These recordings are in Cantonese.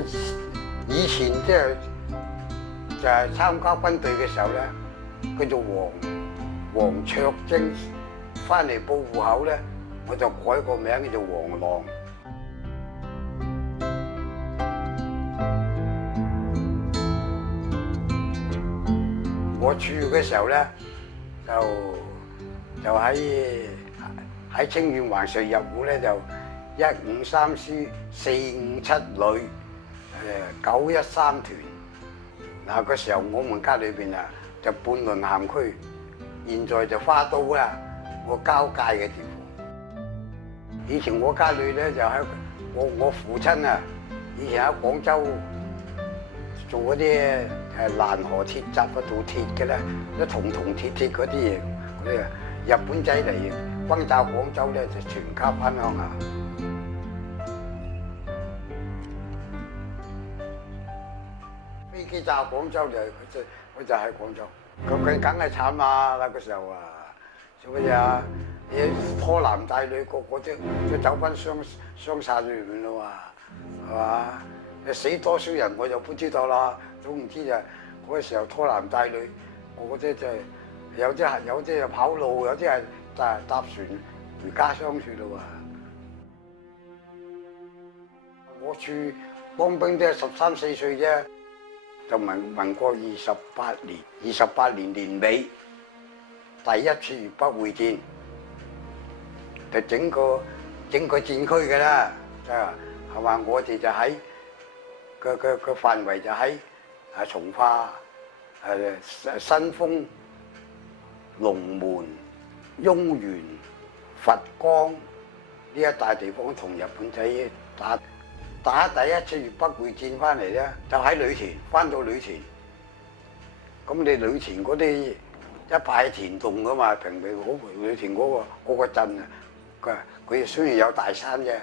我以前就係參加軍隊嘅時候咧，叫做黃卓晶，翻嚟報戶口咧，我就改個名叫做黃浪。我住嘅時候咧，就喺清遠橫上入戶咧，就153師457旅913團。嗱，嗰時候我們家裏邊啊就半淪陷區，現在就花都啦，個交界嘅地方。以前我家裏咧就喺我父親啊，以前喺廣州做嗰啲蘭河鐵閘嗰度鐵嘅咧，啲銅鐵嗰啲嘢，嗰啲日本仔嚟轟炸廣州咧，就全家返鄉下。飛機炸廣州佢就喺廣州，咁佢梗係慘啦！嗰時候啊，做乜嘢啊？拖男帶女，個個都走翻雙山裏面咯喎，係嘛？死多少人我就不知道啦。總唔知就嗰時候拖男帶女，我覺得就係有啲就跑路，有啲係搭船回家鄉去咯喎。我住當兵都係13、14歲啫，就民國28年年尾第一次粵北會戰，就整個戰區嘅啦，係嘛？我哋就喺個範圍就喺從化、新豐、龍門、雍源、佛岡呢一帶地方同日本仔打第一次粵北會戰翻嚟咧，就喺呂田，翻到呂田。咁你呂田嗰啲一派田洞噶嘛，平平好呂田嗰個鎮啊，佢雖然有大山啫，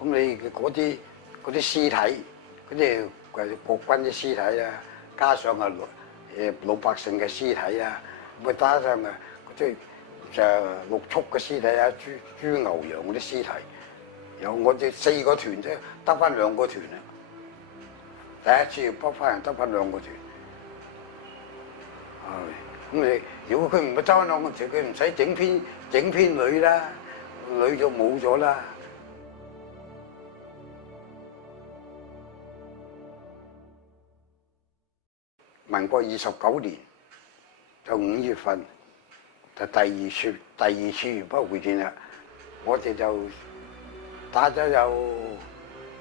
咁你嗰啲屍體，嗰啲國軍啲屍體啊，加上老百姓嘅屍體啊，咁加上嗰啲就六畜嘅屍體啊，豬牛羊嗰啲屍體。有我哋4個團啫，得翻2個團啊！第一次北翻人得翻2個團，咁你如果佢唔係得翻2個團，佢唔使整編旅啦，旅就冇咗啦。民國29年就5月份就第二次粵北會戰啦，我哋就打咗有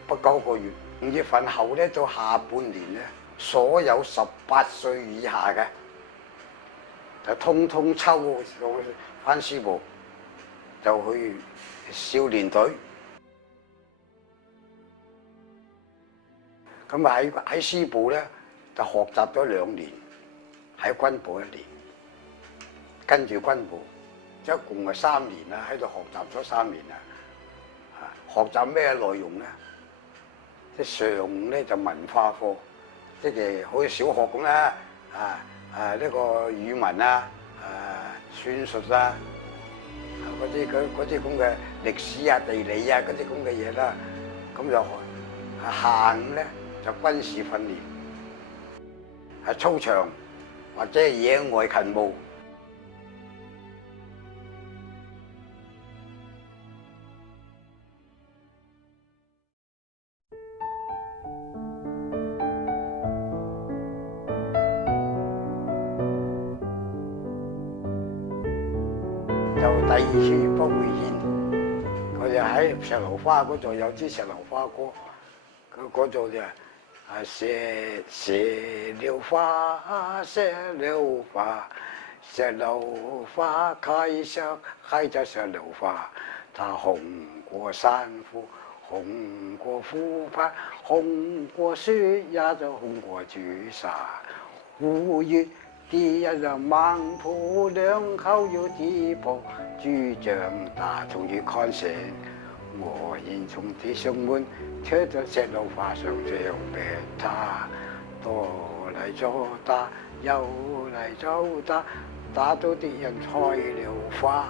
不9個月，5月份後咧到下半年咧，所有18歲以下嘅就通通抽翻師部，就去少年隊。咁啊喺師部咧就學習咗2年，喺軍部1年，跟住軍部一共係3年啦，喺度學習咗3年啦。學習咩內容咧？即係上咧就文化課，即係好似小學咁啦，呢個語文啊，算術啊，嗰啲咁嘅歷史啊、地理啊嗰啲咁嘅嘢啦，咁就下午咧就軍事訓練，喺操場或者係野外勤務。就第2次粵北會戰，我哋喺石榴花嗰度有支石榴花歌，嗰度就石榴花，石榴花，石榴花開着石榴花，它紅過山虎，紅過虎豹，紅過雪也就紅過朱砂。5月第1日猛撲2口要地步，豬長大終於看成，我現從地上門，貼在石榴花上這樣逼他，多嚟就打，又嚟就打，打到啲人採了花。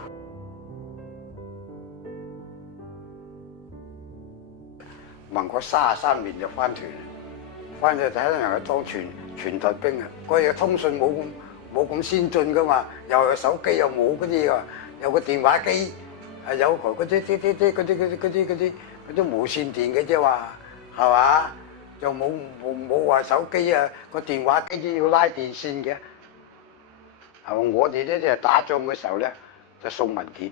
民國33年就翻團，翻去睇人去當傳達兵啊！嗰日通訊冇咁先進噶嘛，又有手機又冇嗰啲啊，有個電話機，係有台嗰啲無線電嘅啫嘛，係嘛？就冇話手機啊，個電話機都要拉電線嘅。係嘛？我哋咧就打仗嘅時候咧就送文件。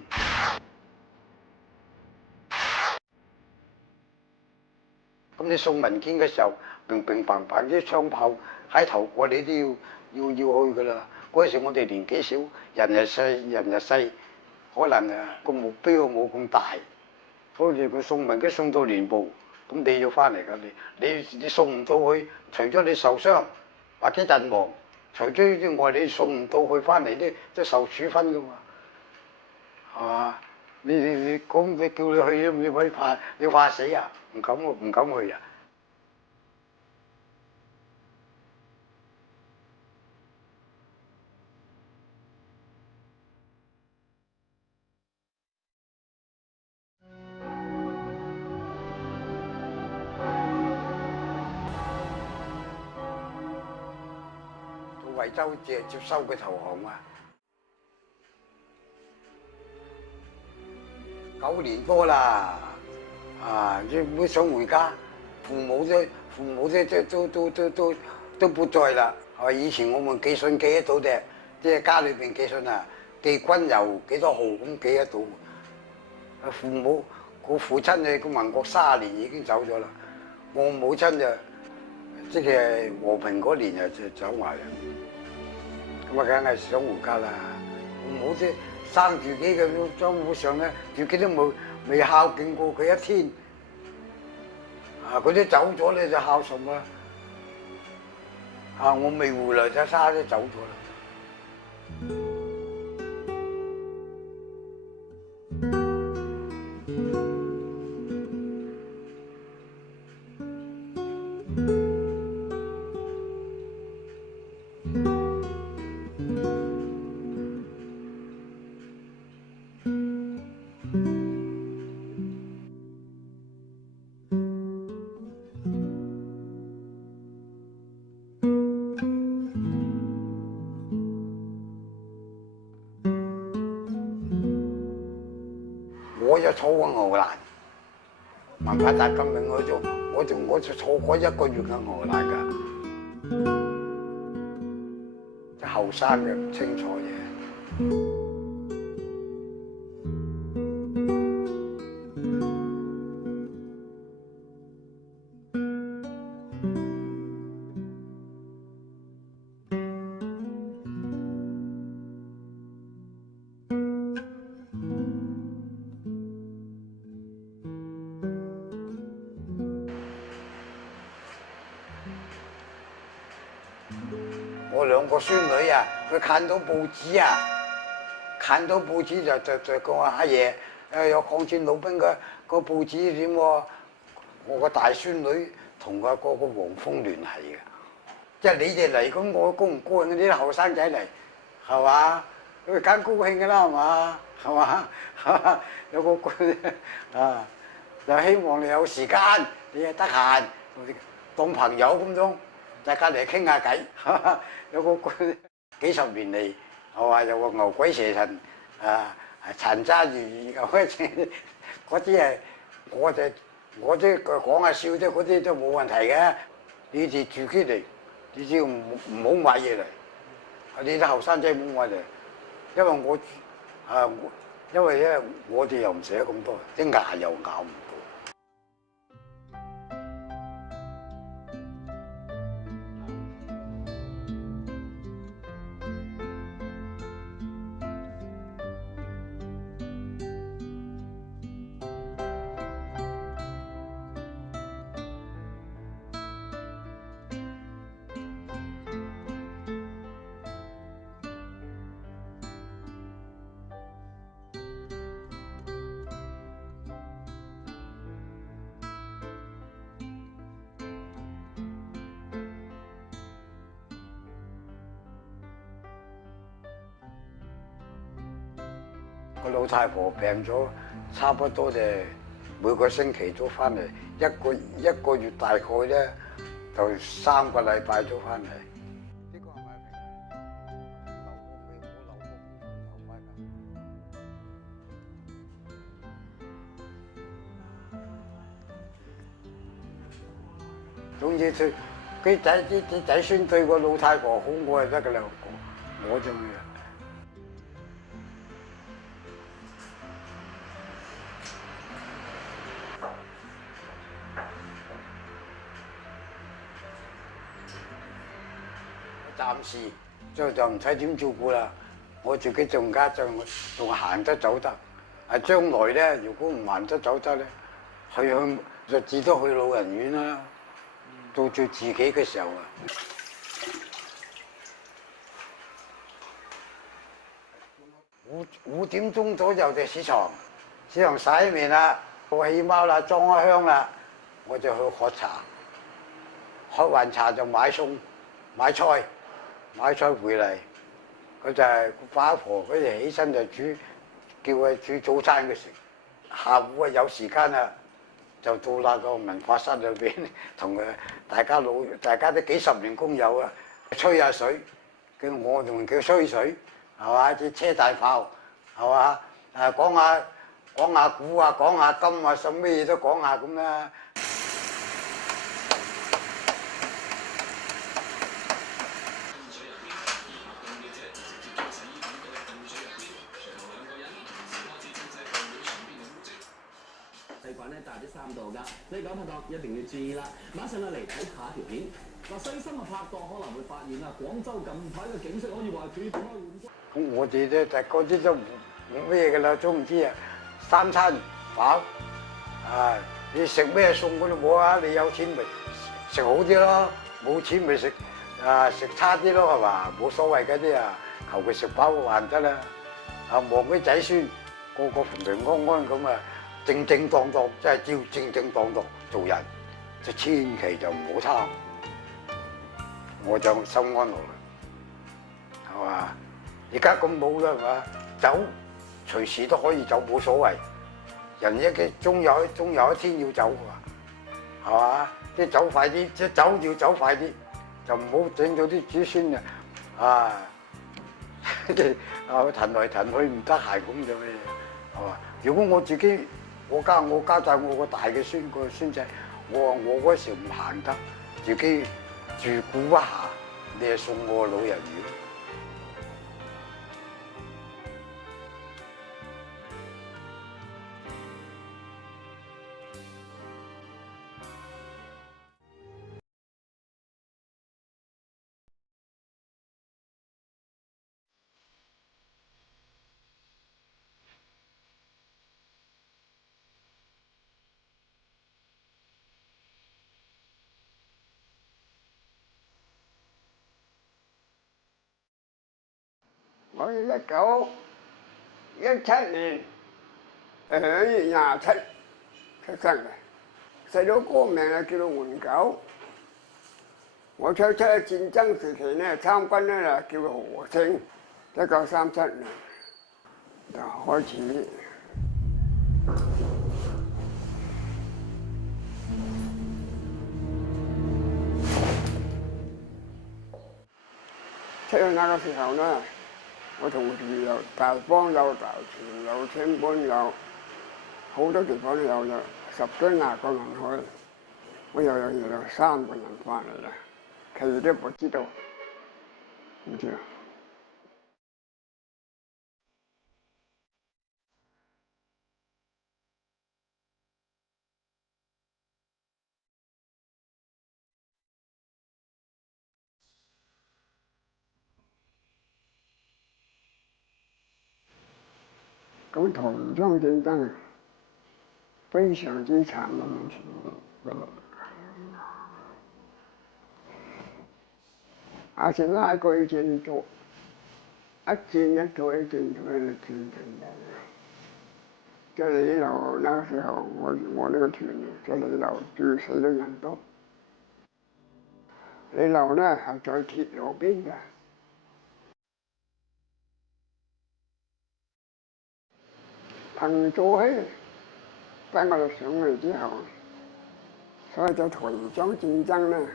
咁你送文件嘅時候，乒乒乓乓啲槍炮喺頭過，你都要去噶啦。嗰時我哋年紀小，人又細，可能個目標冇咁大，所以佢送文件送到連部，咁你要翻嚟㗎，你送唔到去，除咗你受傷或者陣亡，除咗之外你送唔到去翻嚟咧，都受處分㗎嘛，係嘛？你講你叫你去，你怕死啊？唔敢去啊！到惠州接收佢投降啊！9年多啦，都想回家，父母都不在啦。以前我們寄信寄得到嘅，即係家裏邊寄信啊，寄軍郵幾多號咁寄得到。父親嘅個民國30年已經走咗啦，我母親就即係和平嗰年就走埋啦。咁啊，梗係想回家啦。我母親生自己嘅張戶上咧，自己都未孝敬過佢一天。佢都走咗咧，就孝順啦。我未回來就沙都走咗啦。我就坐過牛欄，文化大革命我就坐過1個月嘅牛欄㗎，即後生嘅唔清楚嘢。我2個孫女啊，佢看到報紙啊，就講話阿爺，有抗戰老兵嘅個報紙點喎？我個大孫女同個黃蜂聯繫嘅，即係你哋嚟咁，我高唔高興？啲後生仔嚟，係嘛？佢梗高興㗎啦，係嘛？有個就希望你有時間，你係得閒，當朋友咁樣。大家嚟傾下偈，有個幾十年嚟，係嘛？有個牛鬼蛇神殘渣如意咁嗰啲係我啲講下笑啫，嗰啲都冇問題嘅。你哋自己嚟，你只要唔好買嘢嚟。你啲後生仔唔好買嚟，因為咧我哋又唔捨得咁多，啲牙又咬唔到。個老太婆病咗，差不多就每個星期都翻嚟，一個月大概咧就3個禮拜都翻嚟。呢個係咪留過未？冇留過頭髮㗎。總之啲仔孫對個老太婆好，我就得㗎啦，我就咩。暫時就唔使點照顧啦，我自己仲行得走得。啊，將來咧，如果唔行得走得咧，就至多去老人院啦。到最自己嘅時候啊，五點鐘左右就起床洗面啦，我起貓啦，裝咗香啦，我就去喝茶，喝完茶就買餸買菜回嚟，佢就係個阿婆，佢哋起身就叫佢煮早餐佢食。下午啊有時間啊，就到那個文化室裏邊同佢大家都幾十年工友啊，吹下水，我仲叫吹水，係嘛？啲車大炮，係嘛？講下古啊，講下今啊，什麼嘢都講下咁啦。細菌咧大啲3度㗎，你講拍檔一定要注意啦！馬上嚟睇下條片。嗱，細心嘅拍檔可能會發現啊，廣州近排嘅景色可以話絕開換骨。咁我哋咧就嗰啲都冇咩㗎啦，總唔知啊，3餐飽啊！你食咩餸嗰都冇啊！你有錢咪食好啲咯，冇錢咪食差啲咯，係嘛？冇所謂嗰啲啊，求佢食飽還得啦。啊，望啲仔孫個平平安安咁啊！正正當當，真係照正正當當做人，就千祈就唔好貪，我就心安樂啦，係嘛？而家咁冇啦，係嘛？走隨時都可以走，冇所謂。人終有一天要走㗎，係嘛？即係走快啲，即係走要走快啲，就唔好整到啲子孫啊騰來騰去唔得閒咁就咩，係嘛？如果我自己我交代我個大嘅孫仔，我嗰時唔行得，自己住顧一下，你係送我老人院。我1917年2月27出生嘅，細佬哥名啊叫做換九。我初出喺戰爭時期咧參軍咧叫做和勝。1937年就開始。出去那個時候呢，我同事有大坊有、大全有、青般有，好多地方都有咗10幾廿個人去，我又有3個人翻嚟啦，其餘都唔知道，唔知啊。咁台灣戰爭非常之慘嘅，阿是拉過一戰做，一戰一做一戰做一戰。在李樓那個時候，我呢個團在李樓住死的人多。李樓呢係在鐵路邊嘅。憑做起，翻我哋上嚟之後，所以就台灣戰爭咧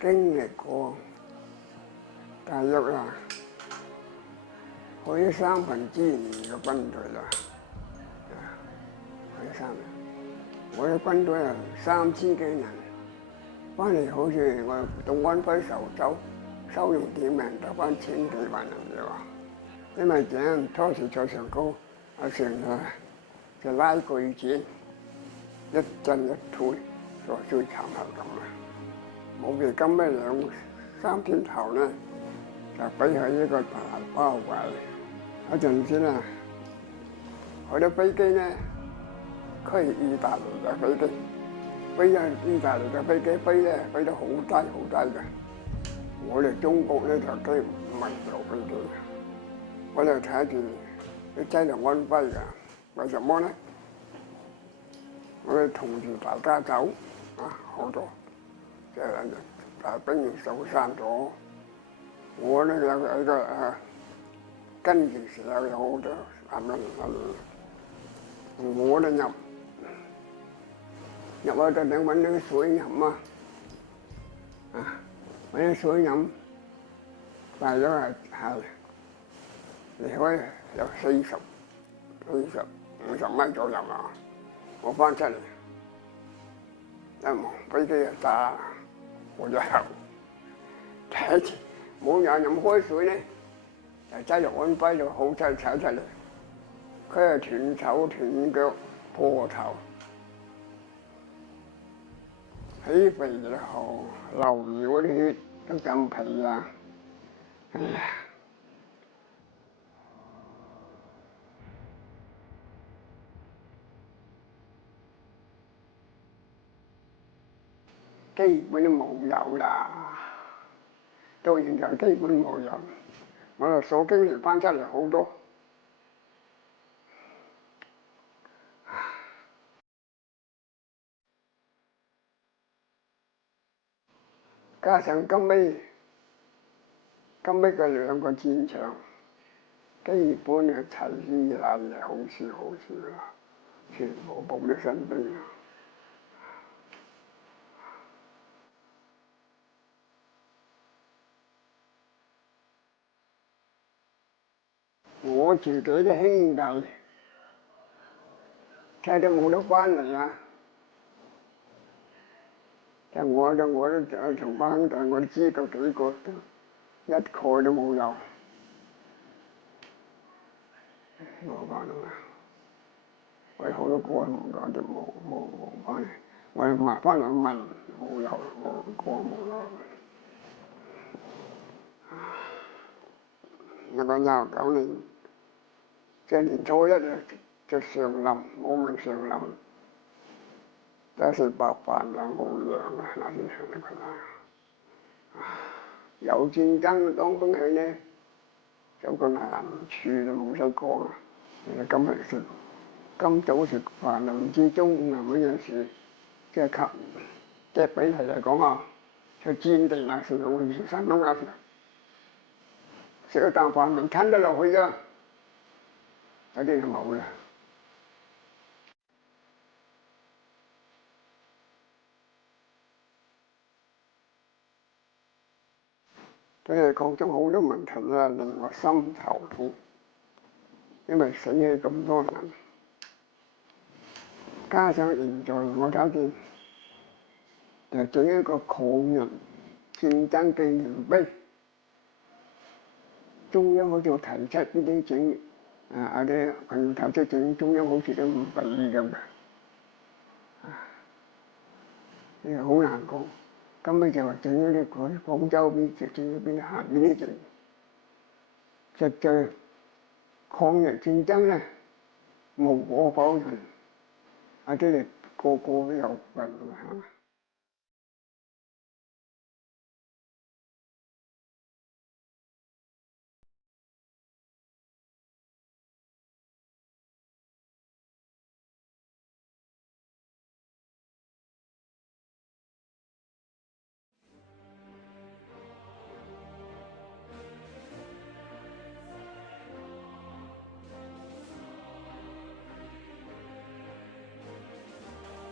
經歷過大約可以2/3嘅軍隊啦，可以我哋軍隊3000幾人，翻嚟好似我董安輝收容點名得翻1000幾萬人啫喎，因為井拖住在上高，成日就拉鋸戰，一進一退，所以最慘係咁啊！冇幾咁咩2-3天後咧，就俾佢一個大包圍。嗰陣時咧，好多飛機咧，佢係意大利嘅飛機，飛意大利嘅飛機飛得好低好低嘅。我哋中國呢就機唔係有飛機，我就睇住啲劑量安徽㗎，為什麼咧？我哋同住大家走好多，即係大兵受傷咗，我咧有一個跟住時候有好多我哋入去就想揾啲水飲揾啲水飲，大約係離開有40、50米左右啦。我翻出嚟，一望飛機就炸，我就後睇住冇人飲開水咧，就擠入安徽就好踩出嚟，佢係斷手斷腳破頭，起肥後流住嗰啲血都咁皮啊！哎呀！基本都冇油啦，到現在基本冇油，我就數經驗翻出嚟好多。加上今尾嘅2個戰場，基本係齊依賴嘅好事啦，全部報咗身邊。我自己啲兄弟睇到冇得翻嚟啊！我都從班兄弟，我都知道幾個，一個都冇有。我講啦，我好多個唔講就冇翻嚟，我問翻嚟問冇有，冇有。我講29年，即係年初一就上任，我們上任。真是白飯兩毫糧啊！那時候你覺得，有戰爭當兵去呢，有個難處就冇使講啦。今早食飯啊，唔知中午係乜嘢事，即係比例嚟講就戰地那時候山東那時，食一啖飯未吞得落去㗎，嗰啲就冇啦。佢哋抗中好多問題啊，令我心頭苦，因為死咗咁多人，加上現在我睇見就整一個抗日戰爭紀念碑，中央好似提出呢啲整佢提出整，中央好似都唔俾咁嘅，呢個好難講。咁咪就話整咗啲廣州邊整咗邊行呢啲整，實在抗日戰爭咧無可否認，啲人個個都有份嚇。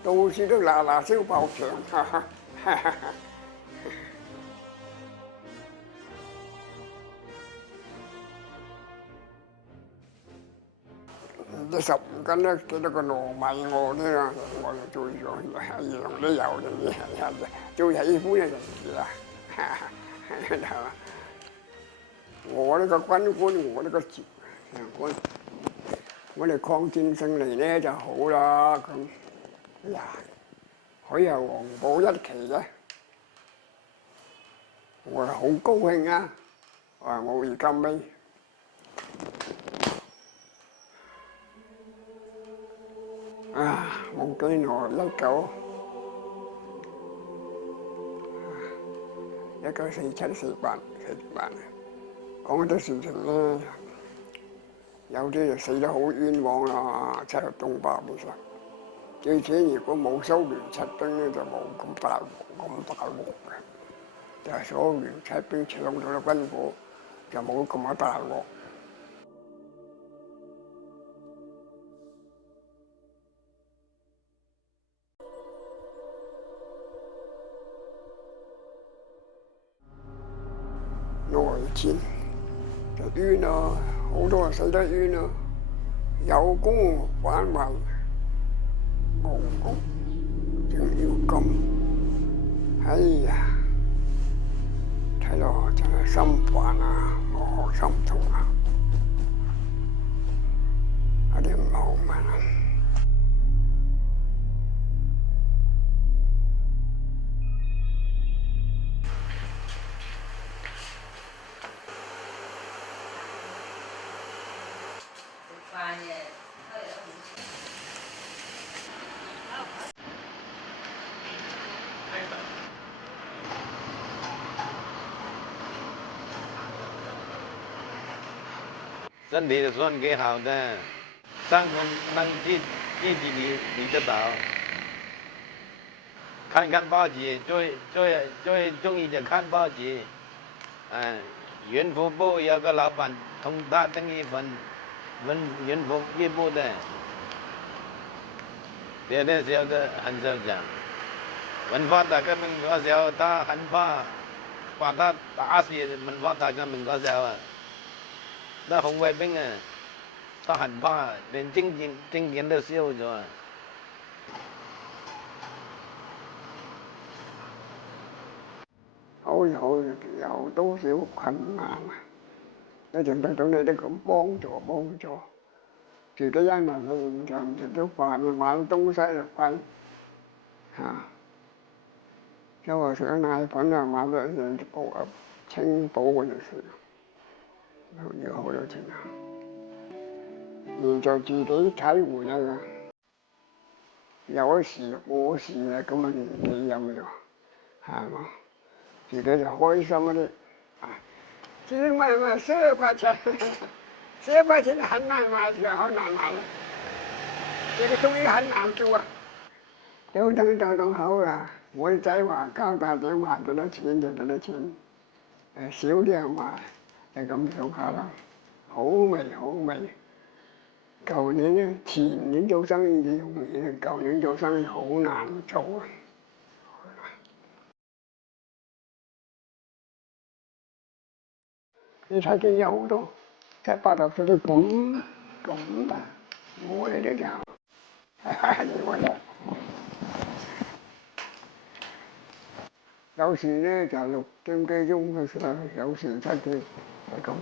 到處都嗱嗱燒爆場，哈哈哈哈。啲15斤咧，幾多個糯米我呢啦，我就最想係用啲油嘅，最喜歡嘅人士啦，係嘛？我呢個軍官，我呢個長官，我哋抗戰勝利咧就好啦，咁呀，佢係黃埔一期嘅，我係好高興啊！我而家尾。冇幾耐1947、48講啲事情咧，有啲就死得好冤枉啦，七入東巴其實。最慘如果冇蘇聯出兵咧，就冇咁大鑊嘅。就係蘇聯出兵搶到啲軍火，就冇咁大鑊。內戰就冤咯，好多人死得冤咯，有功反還無功，仲要咁，哎呀，睇落真係心煩啊，我心痛啊，有啲唔好嘛。身體算幾好的，上工能自己理得到。看報紙，最中意就看報紙。雲浮部有個老闆同他訂一份雲浮日報的，有的時候都很少講。文化大革命嗰時候，他很怕把他打死。文化大革命嗰時候啊，那紅衛兵啊，他很怕，連證件都燒咗。有多少困難啊？一定得到你哋咁幫助。自己因為佢唔食到飯，買東西就貴嚇。因為食奶粉啊，買咗人補啊，清補嗰陣時，要好多錢啊！現在自己體會啦，有時冇事啊，咁嘅年紀有冇？係嘛？自己就開心嗰啲，只買10塊錢，10塊錢很難買嘅，好難買。這個東西很難做啊！都好啊！我啲仔話交大點買幾多錢就幾多錢，少啲買，係咁上下啦。好味。舊年咧，前年做生意容易，舊年做生意好難做啊！你睇見有好多7、8、10歲都咁大，我哋呢就有時咧就6點幾鐘嘅時候，有時7點係咁，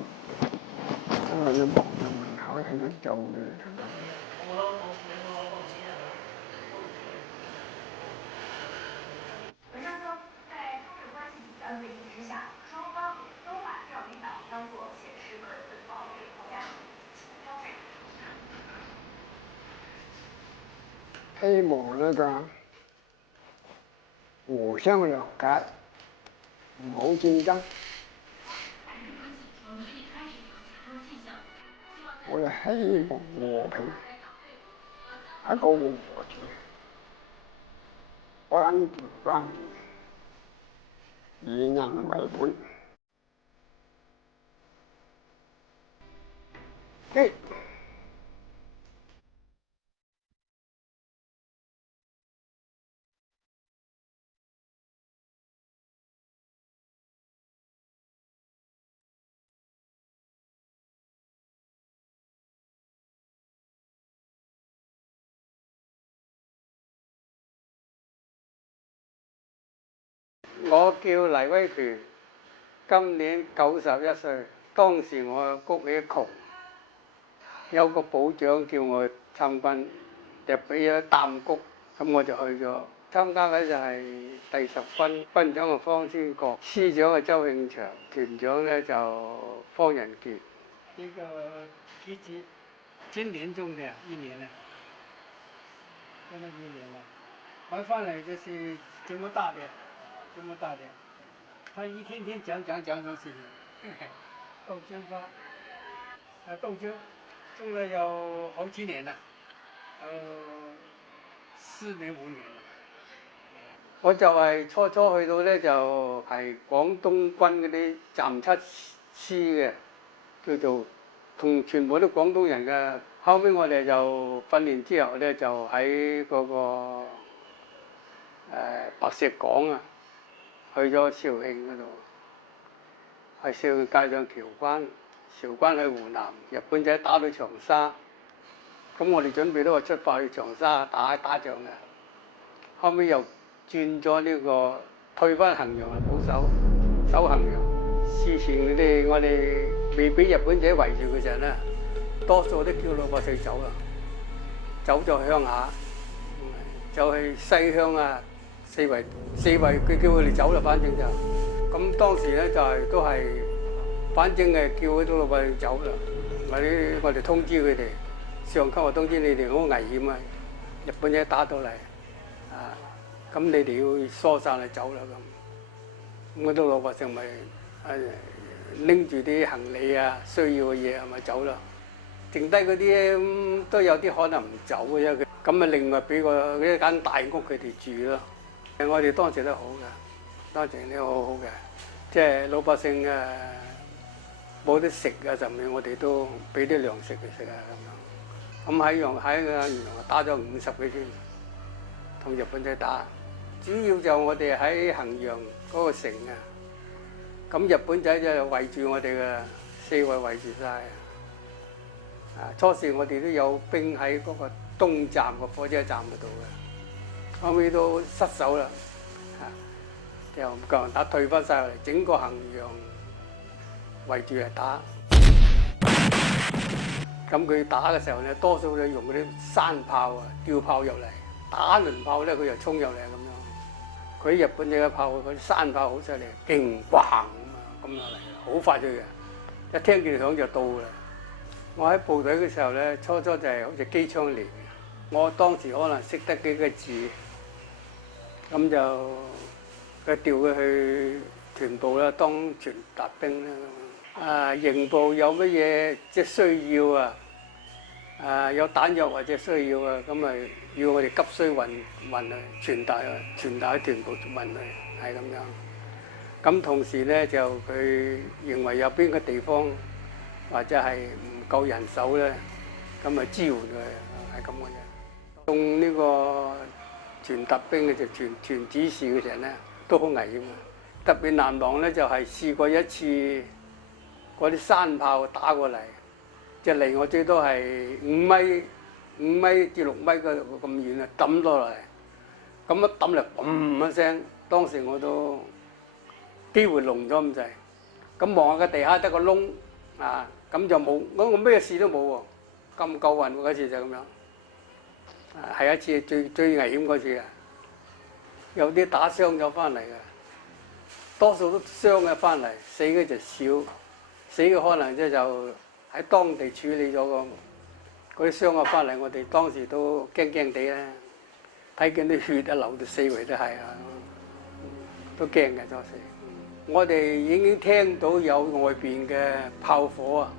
因為要望住門口喺度做嘅。文章说，在中日關係比較的背景之下，雙方都把釣魚島當作顯示各自防禦國家標誌。希望呢個互相諒解，唔好戰爭。我哋希望和平，一個和平，關以人為本。我叫黎威權，今年91歲。當時我屋企窮，有個保長叫我參軍，就俾咗擔谷，咁我就去咗。參加嘅就係第10軍，軍長係方先覺，師長係周慶祥，團長咧就方仁傑。呢個幾節今年種的，1年了，現在1年了。買翻嚟就是這麼大的，這麼大的。他一天天講上去。豆漿花，豆漿種了有好幾年了，4年5年了。我就係初去到咧，就係廣東軍嗰啲站七師嘅，叫做同全部都廣東人嘅。後尾我哋就訓練之後咧，就喺嗰個白石港啊，去咗肇慶嗰度。係肇慶街上韶關，韶關去湖南，日本仔打到長沙，咁我哋準備都話出發去長沙打仗嘅，後尾又轉咗呢個退翻衡陽嚟保守衡陽。事前我哋未俾日本仔圍住嘅時候咧，多數都叫老百姓走啦，走咗鄉下，就去西鄉啊，四圍佢叫佢哋走啦，反正就。咁當時咧就係都係，反正係叫嗰啲老百姓走啦。我哋通知佢哋，上級話通知你哋好危險啊！日本仔打到嚟，咁你哋要疏散嚟走啦咁。咁嗰啲老百姓咪拎住啲行李啊，需要嘅嘢咪走啦。剩低嗰啲都有啲可能唔走嘅啫。咁咪另外俾一間大屋佢哋住咯。我哋當時都好嘅。當時都好好嘅，即係老百姓冇得食啊，甚至我哋都俾啲糧食佢食啊咁樣。咁喺原來打咗50幾天，同日本仔打。主要就我哋喺衡陽嗰個城啊，咁日本仔就圍住我哋嘅，四圍圍住晒。初時我哋都有兵喺嗰個東站個火車站嗰度嘅，後尾都失守啦。又唔夠人打，退翻晒落嚟，整個衡陽圍住嚟打。咁佢打嘅時候咧，多數都用嗰啲山炮啊、吊炮入嚟，打輪炮咧佢又衝入嚟咁樣。佢啲日本仔嘅炮，嗰啲山炮好犀利，勁橫咁樣嚟，好快脆嘅，一聽見響就到啦。我喺部隊嘅時候咧，初就係好似機槍嚟嘅，我當時可能識得幾個字，咁就。佢調佢去團部啦，當傳達兵啦。營部有乜嘢即係需要啊？有彈藥或者需要啊，咁咪要我哋急需運去傳達去團部運去，係咁樣。咁同時咧就佢認為有邊個地方或者係唔夠人手咧，咁咪支援佢，係咁嘅啫。用呢個傳達兵嘅就傳指示嘅時候咧。都好危險啊！特別難忘咧，就係試過一次嗰啲山炮打過嚟，就離我最多係5米至6米咁遠啊，抌落嚟。咁一抌嚟，嘣一聲，當時我都幾乎聾咗咁滯。咁望下個地下得個窿啊，咁就冇，我咩事都冇喎，咁夠運嗰次就咁樣。係一次最危險嗰次啊！有啲打傷咗翻嚟嘅，多數都傷嘅翻嚟，死嘅就少，死嘅可能即係就喺當地處理咗個嗰啲傷咗翻嚟，我哋當時都驚驚地啦，睇見啲血啊流到四圍都係啊，都驚嘅當時。我哋已經聽到有外邊嘅炮火啊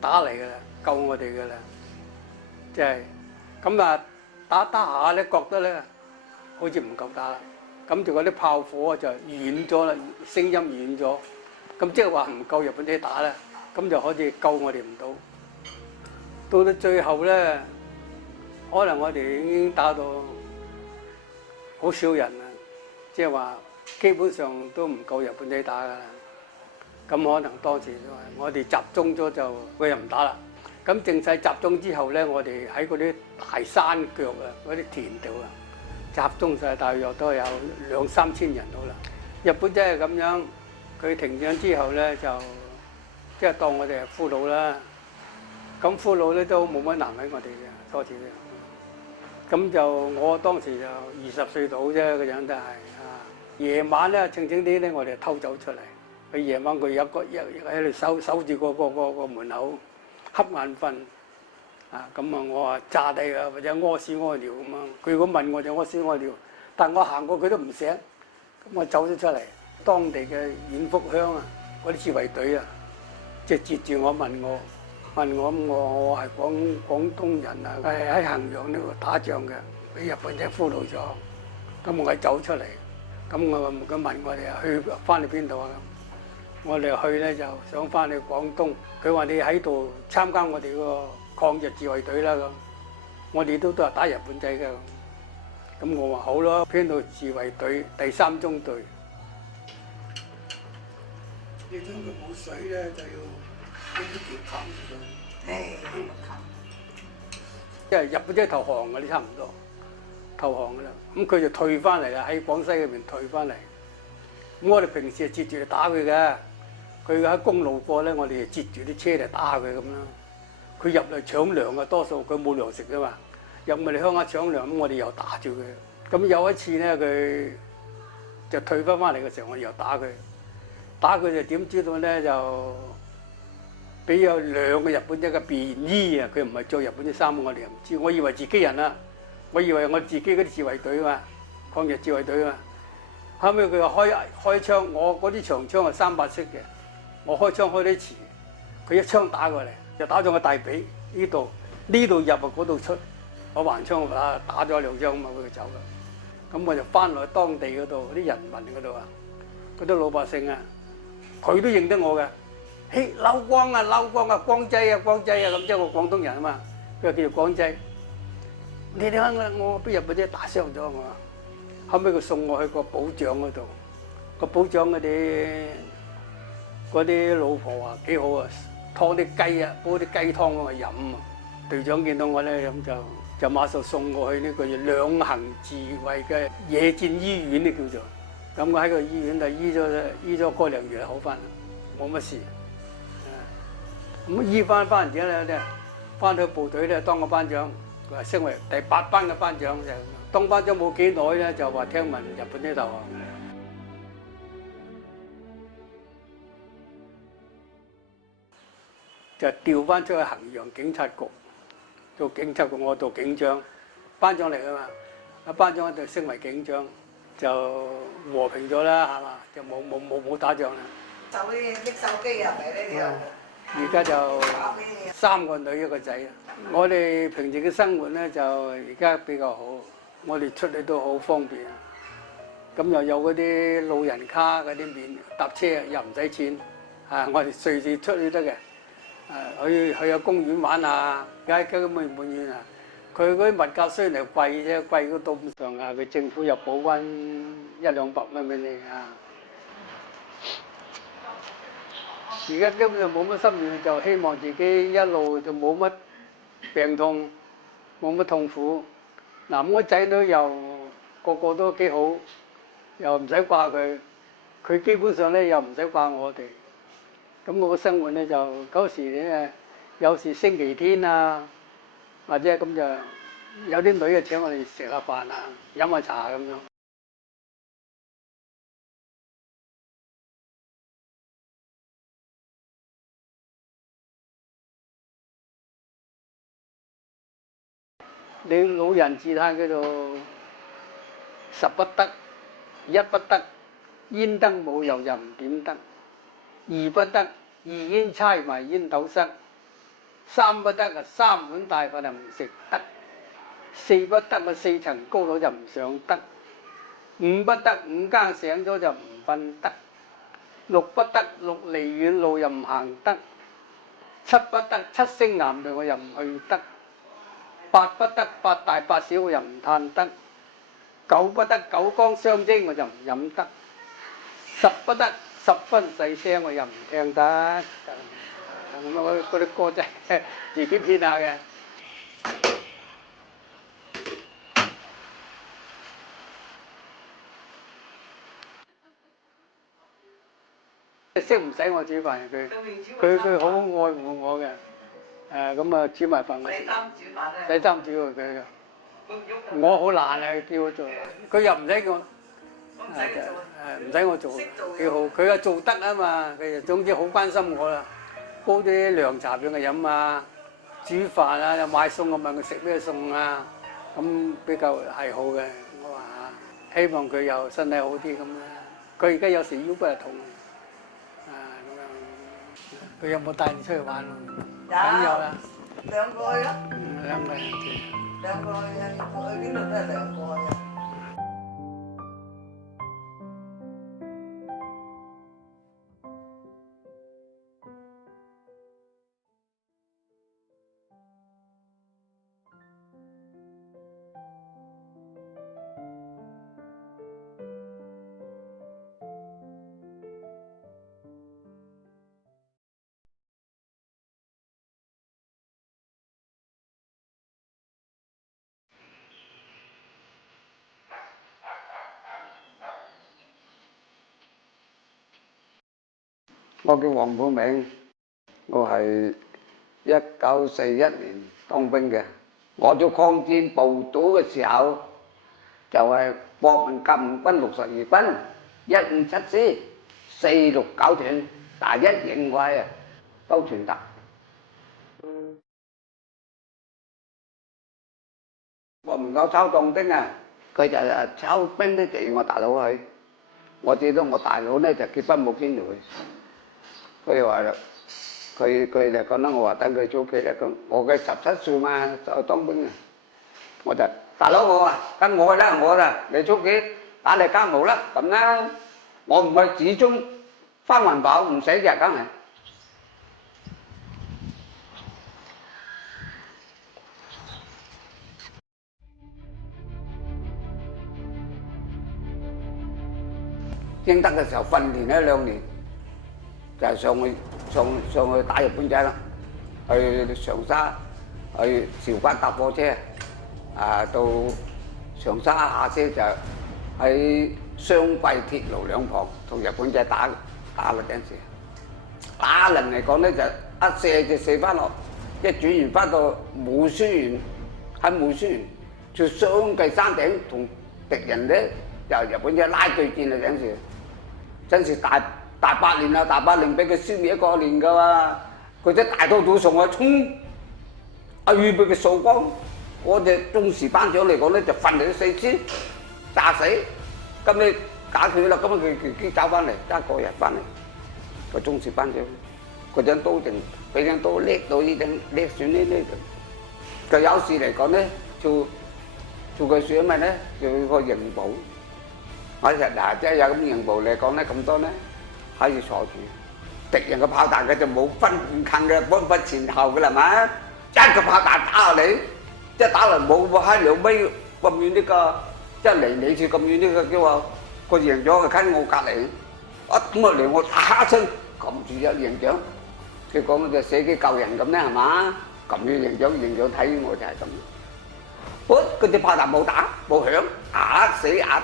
打嚟㗎啦，救我哋㗎啦，即係咁啊打下咧，覺得咧。好似唔夠打啦，咁就嗰啲炮火就遠咗啦，聲音遠咗，咁即係話唔夠日本仔打啦，咁就好似救我哋唔到。到最後咧，可能我哋已經打到好少人啦，即係話基本上都唔夠日本仔打噶啦。咁可能當時都係我哋集中咗就佢又唔打啦。咁正式集中之後咧，我哋喺嗰啲大山腳啊，嗰啲田度啊。集中晒，大約都有2、3千人到啦。日本真係咁樣，佢停戰之後咧就即係當我哋係俘虜啦。咁俘虜咧都冇乜難為我哋嘅，初時嘅。咁就我當時就20歲到啫，個樣都係啊。夜晚咧靜靜啲咧，我哋偷走出嚟。佢夜晚佢有個喺度守住個門口，瞌眼瞓。啊，咁啊，我話炸低啊，或者屙屎屙尿咁啊。佢如果問我就屙屎屙尿，但我行過佢都唔醒。咁我走咗出嚟，當地嘅遠福鄉啊，嗰啲自衛隊啊，即係截住我問我咁我係廣東人啊，係喺衡陽呢度打仗嘅，俾日本仔俘虜咗。咁我係走出嚟，咁佢問我哋去翻去邊度啊？我哋去咧就想翻去廣東。佢話你喺度參加我哋個抗日自衛隊啦咁，我哋都係打日本仔嘅。咁我話好咯，編到自衛隊第3中隊。你等佢冇水咧，就要俾啲鐵冚住佢。因為日本仔投降嘅，你差唔多投降嘅啦。咁佢就退翻嚟啦，喺廣西嗰邊退翻嚟。咁我哋平時係截住嚟打佢嘅。佢喺公路過咧，我哋就截住啲車嚟打佢咁啦。佢入嚟搶糧啊，多數佢冇糧食噶嘛。入我哋鄉下搶糧，咁我哋又打住佢。咁有一次咧，佢就退翻嚟嘅時候，我哋又打佢。打佢就點知道咧？就俾有2個日本仔嘅便衣啊！佢唔係着日本仔衫，我哋又唔知。我以為自己人啦，我以為我自己嗰啲自衛隊嘛，抗日自衛隊嘛。後尾佢話開槍，我嗰啲長槍係300式嘅，我開槍開得遲，佢一槍打過嚟，就打咗我大髀呢度入啊，嗰度出。我橫槍打咗2槍咁啊，佢就走啦。咁我就翻落去當地嗰度，啲人民嗰度啊，嗰啲老百姓啊，佢都認得我嘅。嘿，劉光啊，光仔啊，咁即係我廣東人啊嘛。佢話叫做光仔。你睇我俾日本仔打傷咗我。後尾佢送我去個保長嗰度，個保長嗰啲老婆話幾好啊，劏啲雞啊，煲啲雞湯我飲啊。隊長見到我咧，咁就馬上送我去呢個兩行自衛嘅野戰醫院咧叫做。咁我喺個醫院度醫咗個2月好翻，冇乜事。咁醫翻嚟之後咧，翻去部隊咧當個班長，佢話升為第8班嘅班長就。當班長冇幾耐咧，就話聽聞日本呢度就調翻出去衡陽警察局做警察局，我做警長，班長嚟噶嘛，啊班長就升為警長，就和平咗啦，係嘛，就冇打仗啦。就啲拎手機入嚟呢啲。而家就3個女1個仔。我哋平時嘅生活咧就而家比較好。我哋出去都好方便，咁又有嗰啲老人卡嗰啲免搭車又唔使錢，我哋隨時出去得嘅，去個公園玩啊，而家根本唔遠啊。佢嗰啲物價雖然係貴啫，貴到到唔上啊，佢政府又補翻100-200蚊俾你啊。而家根本就冇乜心願，就希望自己一路就冇乜病痛，冇乜痛苦。嗱，我仔女又個個都幾好，又唔使掛佢，佢基本上咧又唔使掛我哋。咁我嘅生活咧就嗰時咧，有時星期天啊，或者咁就有啲女啊請我哋食下飯啊，飲下茶咁樣。你老人自嘆叫做10不得，1不得，煙燈冇油就唔點得；2不得，2煙猜埋煙斗塞；3不得啊，3碗大飯就唔食得；4不得啊，4層高樓就唔上得；5不得，5更醒咗就唔瞓得；6不得，6里遠路又唔行得；7不得，7星岩洞我又唔去得；8不得，8大8小我又唔嘆得；9不得，9缸雙蒸我就唔飲得；10不得，10分細聲我又唔聽得。咁啊，嗰啲歌真係自己編下嘅。識唔使我煮飯，佢好愛護我嘅。咁啊煮埋飯我食。洗衫煮佢嘅。我好懶啊，叫佢做，佢又唔使我。唔使我做，幾好。佢又做得啊嘛，佢就總之好關心我啦。煲啲涼茶俾我飲啊，煮飯啊，又買餸我問佢食咩餸啊，咁比較係好嘅。我話希望佢又身體好啲咁啦。佢而家有時腰骨又痛，咁樣。佢有冇帶你出去玩？梗有啦。兩個去咯。兩個人去。兩個去啊！去邊度都係兩個去啊。我叫黃寶銘，我係1941年當兵嘅。我做抗戰部隊嘅時候，就係國民革命軍62軍157師469團第1營衛啊，高傳達。我唔夠抽當兵啊，佢就抽兵都叫我大佬去。我知道我大佬呢就結婚冇見佢。佢話啦，佢就覺得我話等佢做佢啦咁，我嘅17歲嘛就當兵啊，我就大佬我話跟我去啦，我啦你出去打你家務啦咁啦，我唔係始終翻環保唔使日梗係。英德嘅時候訓練咗2年。就係上去打日本仔啦，去長沙，去韶關搭火車，到長沙下車就喺雙桂鐵路兩旁同日本仔打嗰陣時，打人嚟講咧就一射翻落，一轉完翻到武書園，喺武書園就雙桂山頂同敵人咧就日本仔拉對戰啊陣時，真是大8年啦，大8年俾佢消滅1年噶嘛，佢隻大刀刀上去衝，預備佢掃光。我隻中士班長嚟講咧就訓你4支，炸死。咁你打佢啦，咁佢走翻嚟，揸個日翻嚟。個中士班長，嗰張刀定俾張刀叻到呢種叻選呢度。佢有時嚟講咧，做佢選咩咧？做個營部。我日即係有咁營部嚟講咧，咁多咧。可以坐住，敵人嘅炮彈佢就冇分近嘅，分前後嘅啦嘛，一個炮彈打落嚟，一打落冇喺2米咁遠呢個，即係離你處咁遠呢個叫話，個營長就喺我隔離，咁落嚟我打一聲撳住咗營長，佢講就死機救人咁咧係嘛，撳住營長睇我就係咁，嗰隻炮彈冇打冇響，死彈。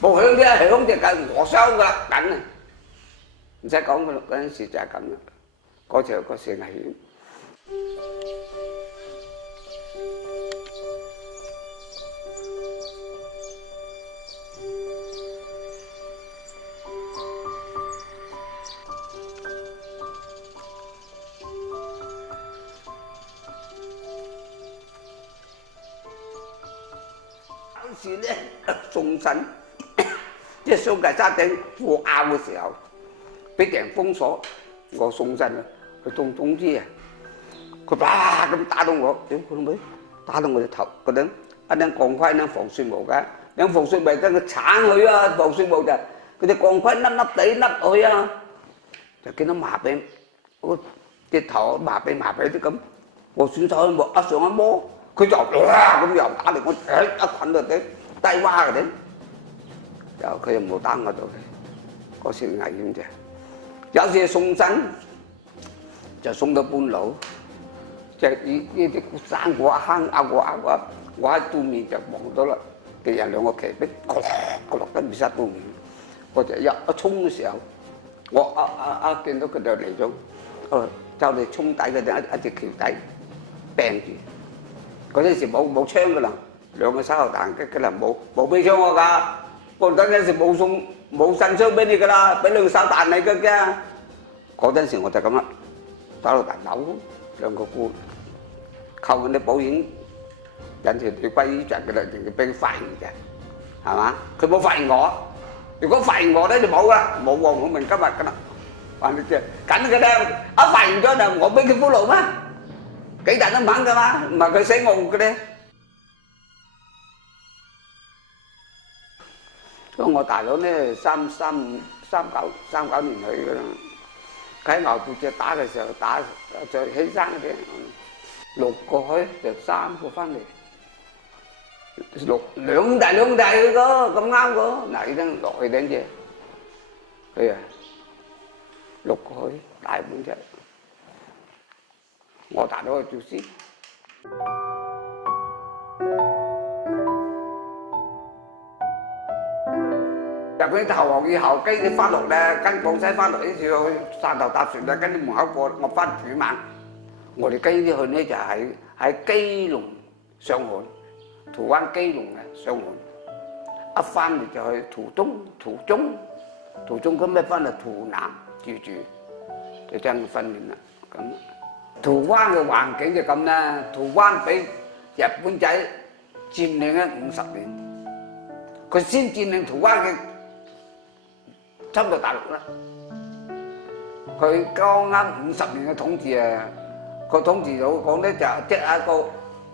冇響啲一響就計我傷噶啦，緊啊！唔使講噶啦，嗰陣時就係咁啦。嗰時危險。嗰時咧送信。即係雙桂山頂過拗嘅時候，俾敵人封鎖，我送信啦。佢總之啊，佢啪咁打到我，屌佢老味，打到我隻頭嗰頂一頂鋼盔，一頂防雪帽嘅，頂防雪帽跟佢鏟佢啊，防雪帽就佢隻鋼盔凹凹地凹落去啊，就見到麻痹，我隻頭麻痹啲咁，我選手一上一摸，佢就哇咁又打嚟我，一捆到頂低窪嘅頂。佢又冇打我到嘅，嗰時危險啫。有時送信就送到半路，即係呢啲山過坑過，我喺對面就望到啦。敵人2個騎兵，個落得面失對面，我就一衝嘅時候，我見到佢就嚟咗，就嚟衝底嗰陣一隻橋底病住，嗰陣時冇槍噶啦，2個手榴彈嘅啦，冇俾槍我㗎，嗰陣時冇信槍俾你㗎啦，俾2個手彈你㗎啫。嗰陣時我就咁啦，手榴彈扭2個箍，扣緊啲保險，引條最歸着嘅啦，仲要俾佢發現嘅，係嘛？佢冇發現我，如果發現我咧就冇啦，冇喎，我明今日㗎啦。話你知，緊嘅咧，一發現咗就我俾佢俘虜咩？幾大都唔肯㗎嘛，唔係佢死我活嘅咧。所以我大佬咧39年去㗎啦，喺牛背脊打嘅時候打就起生嘅，6個去就3個翻嚟，2大嗰個咁啱個，嗱呢張落去點啫？佢啊6個去大半隻，我大佬去做師。日本投降以後，跟住翻落咧，跟廣西翻落呢次去汕頭搭船咧，跟住門口過，我翻住晚。我哋跟啲去咧就喺基隆上岸，台灣基隆嘅上岸。一翻嚟就去途中咁咩翻嚟圖南住，就真訓練啦。咁台灣嘅環境就咁啦，台灣俾日本仔佔領咗50年，佢先佔領台灣嘅。差唔多大陸啦，佢剛啱50年嘅統治啊，個統治佬講咧就即係一個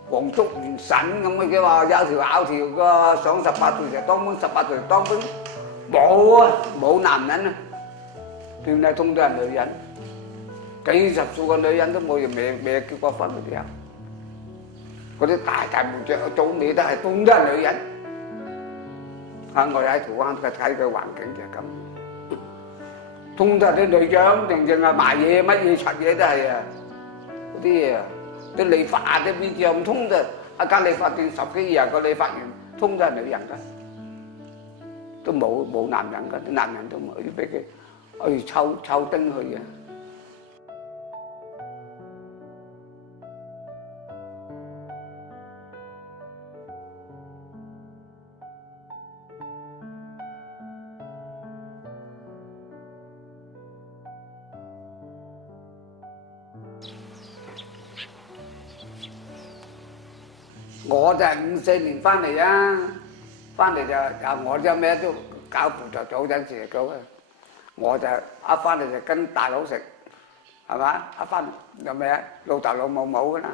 皇族元神咁嘅，佢話有條咬條個上18歲就當兵，18歲當兵，冇啊，冇男人啊，斷係通都係女人，幾10歲嘅女人都冇人未結過婚嗰啲啊，嗰啲大門著早尾都係通都係女人，啊我哋喺台灣嘅睇嘅環境就係咁。通都係啲女長，淨係賣嘢乜嘢柒嘢都係啊！嗰啲嘢啊，啲理髮啊啲邊樣通就一間理髮店10幾20個理髮員，通都係女人㗎，都冇男人㗎，啲男人都要俾佢抽丁去嘅。我就係54年翻嚟啊，翻嚟就我有咩都搞葡萄酒陣時搞嘅，我就一翻嚟就跟大佬食，係嘛？一翻有咩老豆老母冇㗎啦，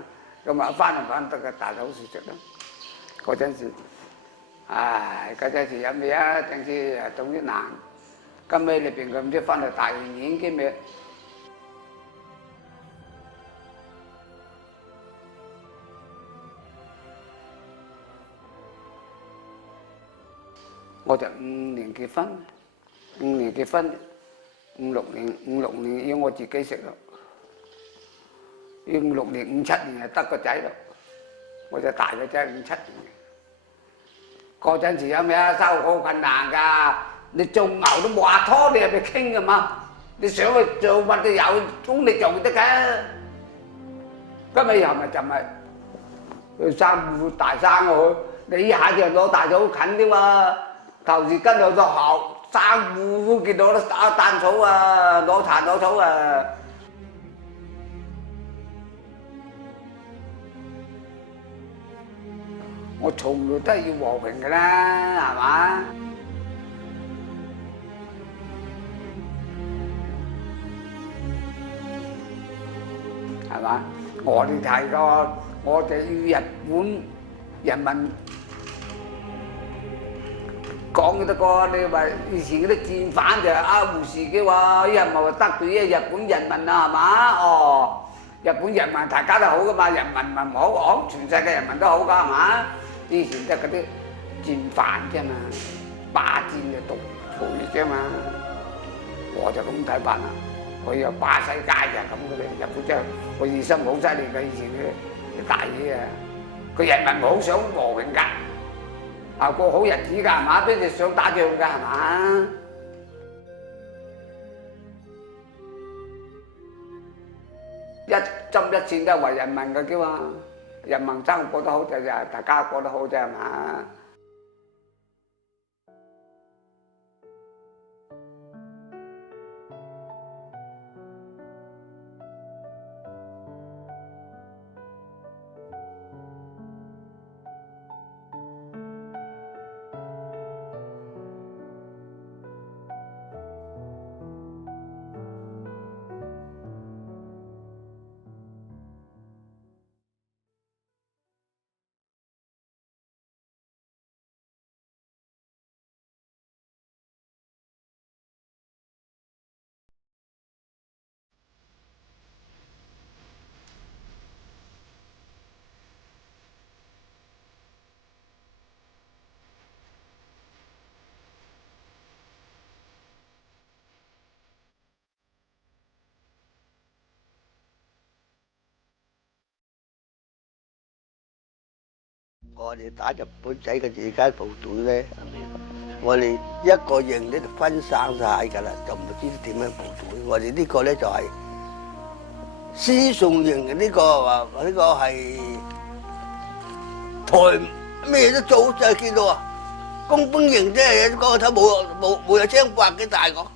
咁啊一翻就翻得個大佬食咯。嗰陣時，嗰陣時有咩啊？陣時總之難，咁尾裏邊佢唔知翻嚟大醫院嘅咩？我就5年結婚，5、6年要我自己食咯，要5、6年、5、7年係得個仔咯，我就大個仔5、7年。嗰陣時有咩啊？生活好困難㗎，你做牛都冇阿拖，你係咪傾㗎嘛？你想去做乜都有工力做得㗎。今日又咪就係去生大生喎，你一下就攞大咗好近啲嘛。頭時跟到學校生戶見到都打彈草啊，攞柴攞草啊！我從來都係要和平嘅啦，係嘛？係嘛？我哋睇過，我哋要日本人民。講得過，你話以前嗰啲戰犯就係護士嘅話，一係咪話得罪日本人民啊？係嘛？日本人民大家都好噶嘛，人民唔好，全世界人民都好噶係嘛？以前得嗰啲戰犯啫嘛，霸佔嘅獨裁啫嘛，我就咁睇法啦。佢有霸世界就咁嘅咧，日本真係個熱心好犀利嘅，以前啲大嘢啊，佢人民好想和平㗎。過好日子㗎係嘛？邊度想打仗㗎係嘛？一針一線都係為人民嘅啫嘛，人民生活過得好就係大家過得好啫係嘛。我哋打日本仔嘅自家部隊咧，我哋一個營咧就分散晒㗎啦，就唔知點樣部隊。我哋呢個咧就係輸送營嘅呢個係台咩都做，就係見到啊工兵營即係個頭冇有青白嘅大個，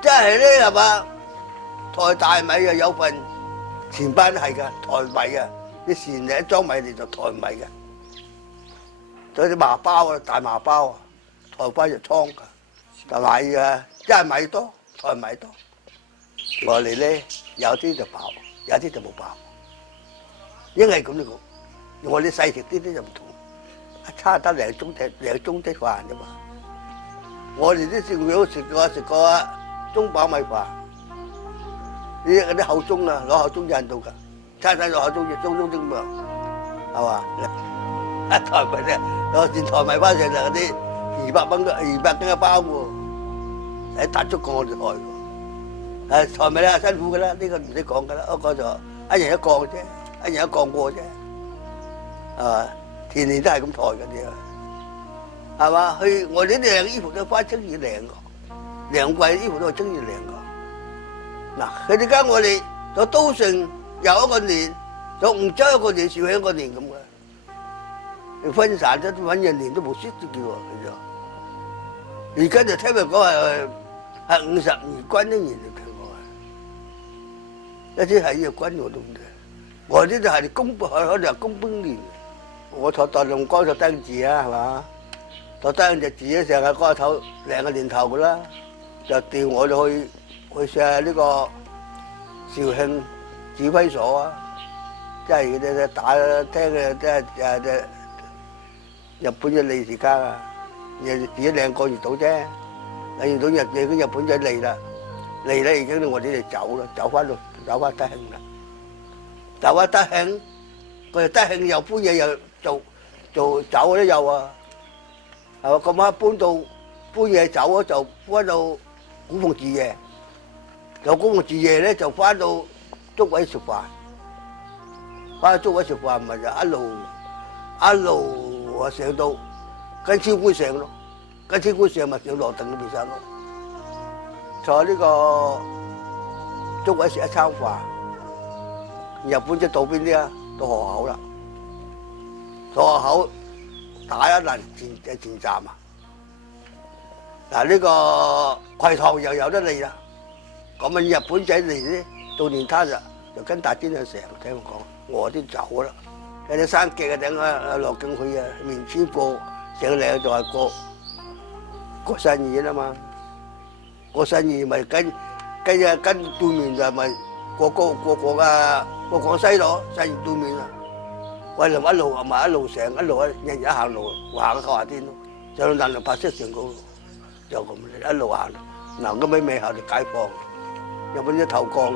即係咧係嘛台大米啊有份，全班係㗎台米啊。啲船咧裝米嚟就台米嘅，仲有啲麻包啊，大麻包啊，台翻就倉噶，就米啊，真係米多，台米多。我哋咧有啲就飽，有啲就冇飽，應該係咁嚟講。我哋細食啲就唔同，差得2盅的飯啫嘛。我哋啲食過中飽米飯，啲後盅啊，攞後盅印到㗎。差落口中意中咁樣，係嘛？台米咧，攞件台米翻上就嗰啲200斤一包喎，喺達足過我哋台喎。台米咧辛苦㗎啦，呢個唔使講㗎啦，嗰個就一人一個啫，一人一個過啫，係嘛？年年都係咁抬嗰啲啊，係嘛？去我哋啲靚衣服都翻中意靚個，靚貴衣服都係中意靚個。嗱，佢哋間我哋就都城。有一個年，有梧州一個年，肇慶一個年咁嘅，你分散咗揾人年都冇識得叫佢就。而家就聽佢講係52軍一年就聽講係，一啲係要軍我都唔知。我呢就係可能係工兵年，我坐大龍江就登字啊，係嘛？坐登隻字咧，成日嗰個頭靚嘅年頭㗎啦，就調我哋去上呢個肇慶指揮所啊，即係佢哋打聽嘅，即係日本嘅利時間啊，自己2個月到啫，遇到日本仔嚟啦，嚟咧已經我哋就走啦，走翻德慶啦，走翻德慶，佢哋德慶又搬嘢又做走都有啊，係嘛？咁啱搬嘢走啊，就翻到古鳳寺夜，由古鳳寺夜咧就翻到竹位食飯，翻去竹位食飯咪就一路上到跟超官上咯，跟超官上咪上羅定嗰邊上咯，坐呢個竹位食一餐飯。日本仔到邊啲啊？到河口啦，河口打一輪前站啊！嗱，呢個葵塘又有得嚟啦，咁啊日本仔嚟咧。到年攤就跟大專去成，聽我講，我啲走啦。有啲山腳啊，等阿羅景去啊，面村過上嚟就係過新義啦嘛。過新義咪跟對面就咪過廣西咯，新義對面啊。喂，一路咪一路上一路一行路行到90天咯，上到南洋白色上高就咁一路行。嗱，咁尾後就解放，日本仔投降。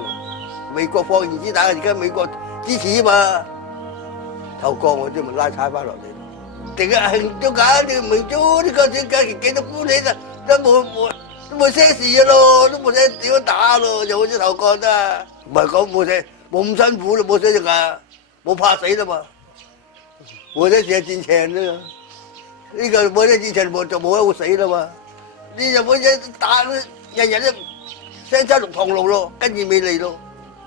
美國放原子彈，而家美國支持啊嘛，投降我啲咪拉差翻落嚟，定係慶祝緊，你唔做呢個點解幾多歡喜啦？都冇些事嘅咯，都冇使點樣打咯，就好似投降啫。唔係講冇咁辛苦咯，冇使隻啊，冇怕死啦嘛，冇使上戰場啦。呢個冇使戰場就冇一個死啦嘛。呢日本仔打日日都聲沙六趟路咯，跟住未嚟咯。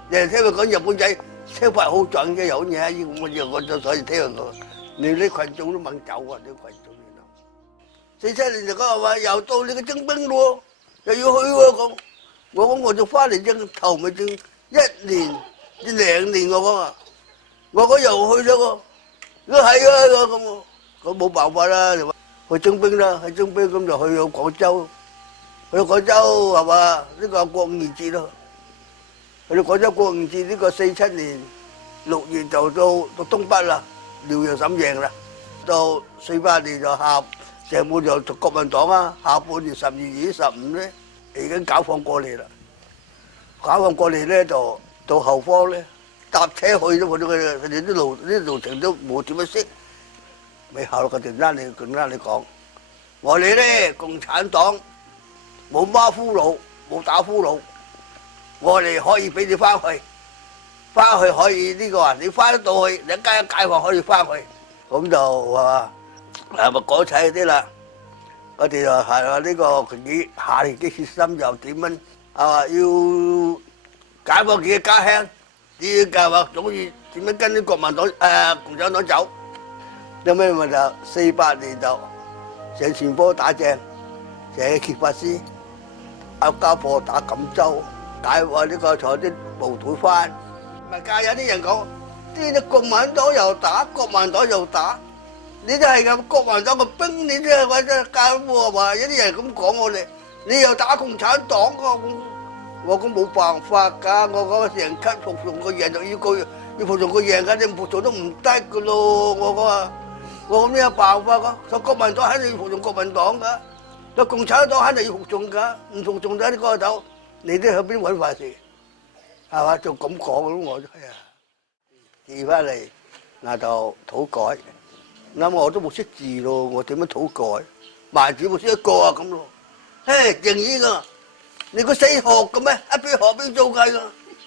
人哋聽佢講日本仔聽法好準嘅，有嘢我就所以聽佢講，你啲群眾都猛走啊！啲群眾47年就講話又到你嘅徵兵咯，又要去喎咁。我講我就翻嚟徵頭咪徵1年至2年我講啊，我講又去咗喎，如果係啊咁，咁冇辦法啦，去徵兵啦，去徵兵咁就去到廣州，去到廣州係嘛？呢個國慶節咯，去到廣州國慶節呢個47年6月就到東北啦，遼陽瀋陽啦，到48年就成半就國民黨啊，下半年12月15咧已經解放過嚟啦，解放過嚟咧就到後方咧搭車去都佢哋啲路程都冇點樣識。咪後來佢突然間你講，我哋咧共產黨冇孖俘虜，冇打俘虜，我哋可以俾你翻去可以呢個啊，你翻得到去，你一解放可以翻去，咁就咪講齊啲啦。我哋就係話呢個幾下定啲決心又點樣要解放自己家鄉，啲計劃總之點樣跟啲國民黨共產黨走。有咩咪就48年就上前波打仗，上揭發師歐家坡打錦州，解放呢個坐啲部隊翻。咪家有啲人講，啲國民黨又打，國民黨又打，你都係咁，國民黨個兵你都係話真係解喎嘛？有啲人咁講我哋，你又打共產黨個，我講冇辦法㗎，我講成級服從個人就要服從個人㗎，你唔服從都唔得㗎咯，我講啊。我咁有辦法噶，所以國民黨肯定要服從國民黨噶，所以共產黨肯定要服從噶，唔服從咗啲個頭，你都喺邊揾法事，係嘛？就咁講咯，我係啊，寄翻嚟嗱就土改，咁我都冇識字咯，我點樣土改？萬字冇識一個啊咁咯，正義噶，你個死學嘅咩？一邊學邊做計噶，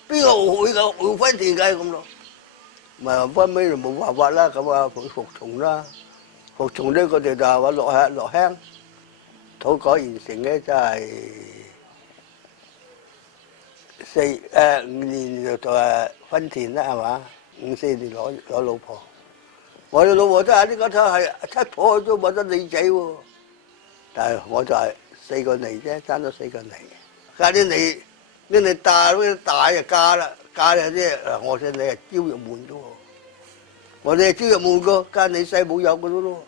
邊個會噶？會分田計咁咯。咪分尾就冇辦法啦，咁啊服從啦，服從呢個就係話落鄉，土改完成咧就係5年就分田啦，係嘛？54年攞老婆，我哋老婆都係呢個都係七婆都冇得女仔喎，但係我就係4個妮啫，爭咗4個妮，加啲你大就嫁啦。家有啲我哋你係朝日門啫喎，我哋係朝日門個，家你細冇有嘅咯，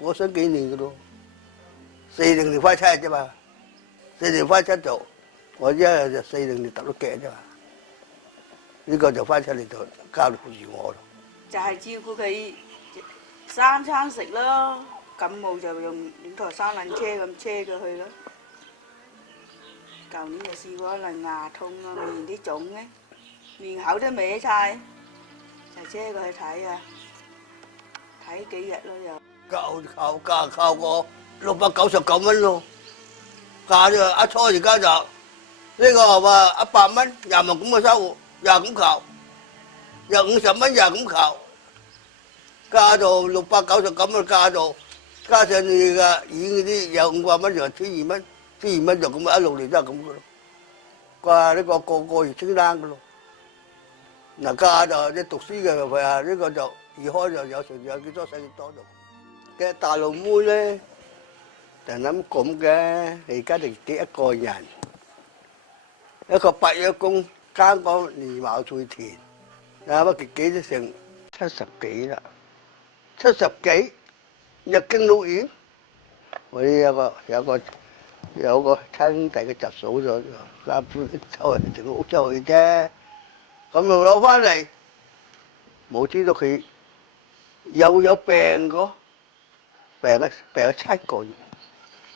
過身幾年嘅咯，40年翻7日啫嘛，40年翻7就我一日就40年揼到腳啫嘛，呢個就翻7年就交到住我咯。就係照顧佢3餐食咯，感冒就用台三輪車咁車佢去咯。舊年就試過一輪牙痛啊，面啲腫咧，面口都歪晒，就車佢去睇啊，睇幾日咯又。靠個699蚊咯，價啫，一初而家就呢個係話100蚊，20萬咁嘅收入，廿咁求，又50蚊廿咁求，加到699嘅價度，加上你嘅演嗰啲有500蚊，就1200蚊。12蚊就咁啊，16年都係咁嘅咯。掛呢個個月清單嘅咯。嗱家就啲讀書嘅佢啊，呢個就二開就有成有幾多使幾多度。嘅大陸妹咧就諗咁嘅，而家就幾一個人，一個8月工間個連茅翠田，啊乜幾都成70幾啦，70幾日經老院，我呢有個親弟嘅侄嫂咗，間搬走去整個屋出去啫。咁就攞翻嚟，冇知道佢又有病過，病咗7個月。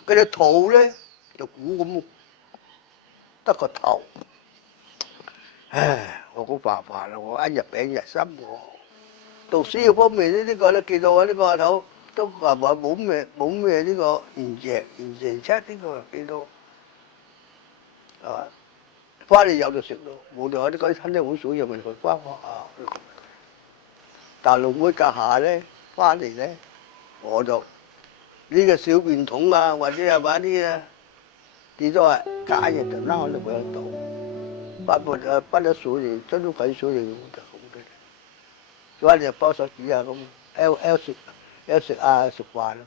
佢隻肚咧就鼓咁，得個頭。唉，我冇辦法啦，我一日病一日心喎。讀書方面呢個咧見到我呢個頭。都話冇咩呢個完成7呢個幾多，係嘛？翻嚟有就食咯，冇就啲嗰啲親戚好少，又咪去翻學校。大陸妹隔下咧，翻嚟咧，我就呢個小便桶啊，或者係買啲啊，至多係假日就撈喺度度，不得數年，真都鬼數年就咁嘅。嗰陣就包手指啊咁，L 食啊食飯咯，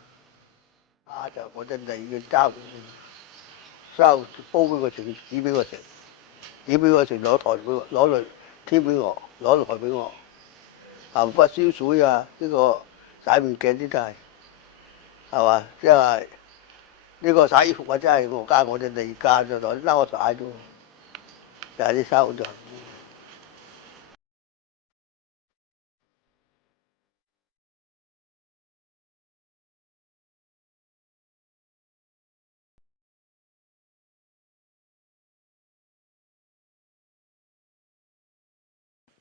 就我真係要交煲俾佢食，煮俾佢食，煮俾佢食攞台俾我，攞嚟添俾我，攞台俾我。鹹骨燒水啊，呢個洗面鏡啲都係嘛？即係呢個洗衣服啊，真係我哋地家就攞我洗咗，就係啲收咗。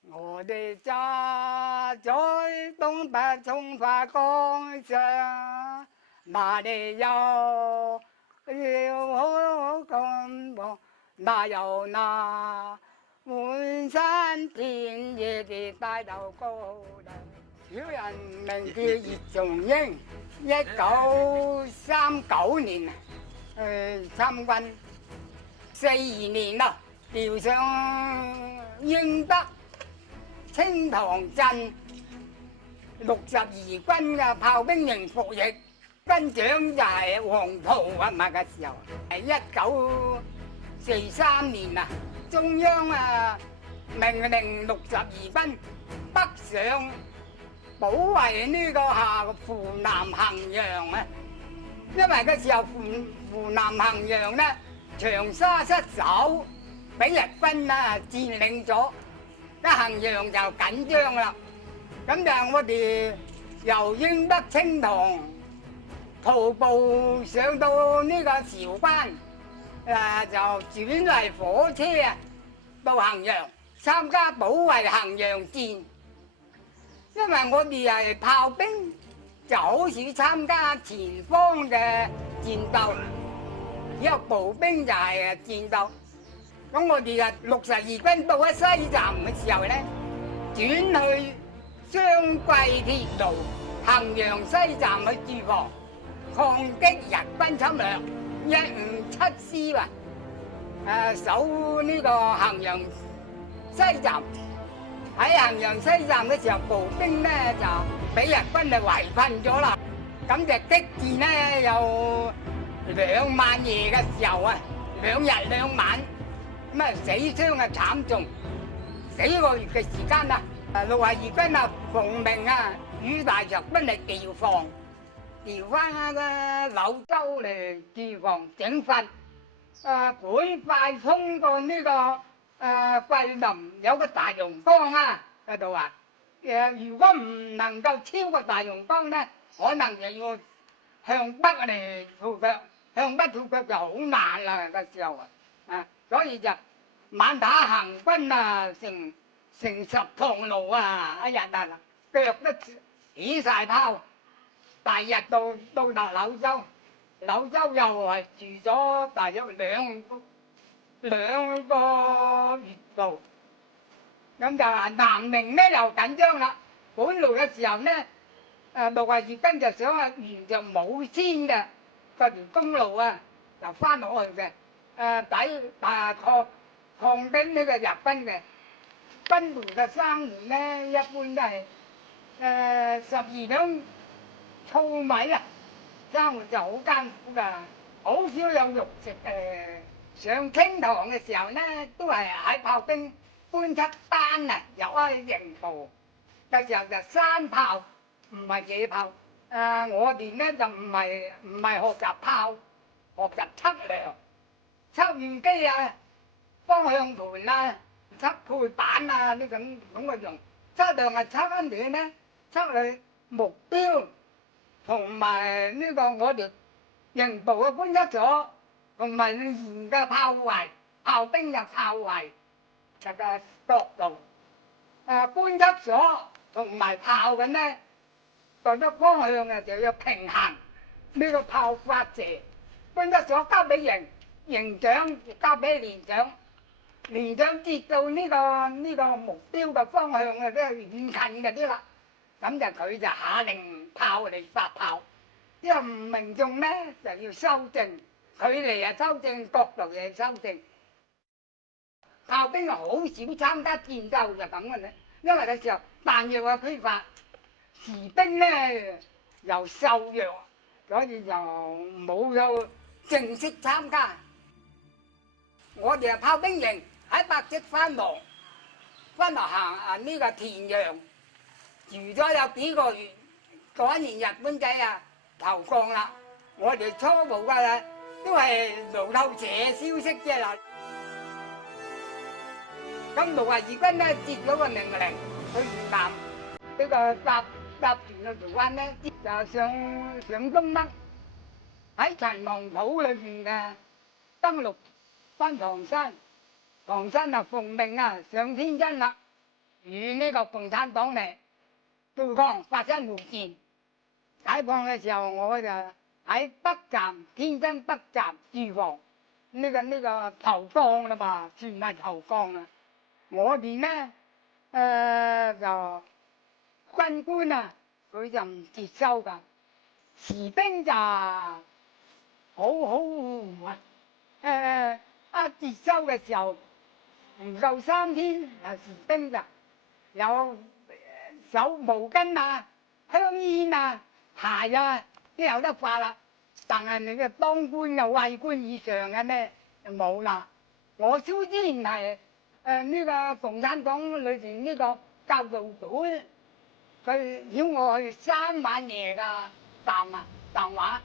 我哋家在東北從化江上，哪裏有好咁旺？哪有那滿山遍野的大豆高粱？小人名叫葉仲英，1939年參軍，42年啦，調上英德清塘鎮62軍嘅炮兵營服役，軍長就係黃埔啊嘛嘅時候，係1943年啊，中央命令62軍北上保衛呢個湖南衡陽啊，因為嗰時候湖南衡陽咧長沙失守，俾日軍佔領咗。衡陽就緊張啦，咁就我哋由英德清塘徒步上到呢個韶關，就轉為火車到衡陽參加保衛衡陽戰。因為我哋係炮兵，就好少參加前方嘅戰鬥，只有步兵就係戰鬥。咁我哋62軍到喺西站嘅時候咧，轉去雙桂鐵路衡陽西站去駐防，抗擊日軍侵略。157師守呢個衡陽西站。喺衡陽西站嘅時候，步兵咧就俾日軍圍困咗啦。咁就激戰咧有2晚夜嘅時候啊，2日2晚。咁死傷慘重，幾個月嘅時間62軍奉命與大長軍嚟調防，調翻柳州嚟駐防整訓。趕快通過呢個桂林有個大榕江嗰度如果唔能夠超過大榕江咧，可能就要向北嚟吐腳，向北吐腳就好難啦嗰時候所以就猛打行軍成10趟路一日腳都起晒泡。第二日到達柳州，柳州又係住咗大約兩個月度。咁就南寧咧又緊張啦。本來嘅時候咧，62軍就想沿着武仙嘅嗰條公路就翻落去嘅，抗擊呢個日軍嘅。軍門嘅生活咧，一般都係12兩糙米生活就好艱苦㗎，好少有肉食上清塘嘅時候咧，都係喺炮兵搬出單入去營部嘅時候就山炮，唔係野炮。我哋咧就唔係學習炮，學習測量、測遠機方向盤測配板呢咁嘅用。測量係測緊嘢咧，測佢目標同埋呢個我哋營部嘅觀測所同埋連嘅炮圍、炮兵嘅炮圍嘅角度。觀測所同埋炮嘅咧，個方向就要平衡呢個炮發射。觀測所交俾營長，交俾連長。連長接到呢個目標嘅方向都係遠近嗰啲啦，咁就佢就下令炮嚟發炮。之後民眾咧就要修正距離修正，角度又修正。炮炮兵好少參加戰鬥就咁嘅咧，因為嗰時候彈藥嘅缺乏，士兵咧又瘦弱，所以就冇有正式參加。我哋係炮兵營喺白色番路行呢個田陽住咗有幾個月，嗰年日本仔啊投降啦，我哋初步嘅都係路透社消息啫啦。咁6啊2軍咧接咗個命令，去越南呢個搭船去台灣咧，就上東北喺陳皇堡裏邊嘅登陸翻唐山，唐山啊奉命啊上天津啦，與呢個共產黨嚟對抗，發生互戰。解放嘅時候，我就喺北站天津北站駐防，呢個投降啦嘛，算係投降啦。我哋咧就軍官啊，佢就唔接收㗎，士兵就好接收嘅時候唔夠3天，士兵就有手毛巾啊、香煙啊、鞋啊都有得發啦。但係你嘅當官嘅尉官以上嘅咧就冇啦。我雖然係呢個共產黨裏邊呢個教導組，佢要我去3晚夜嘅談話，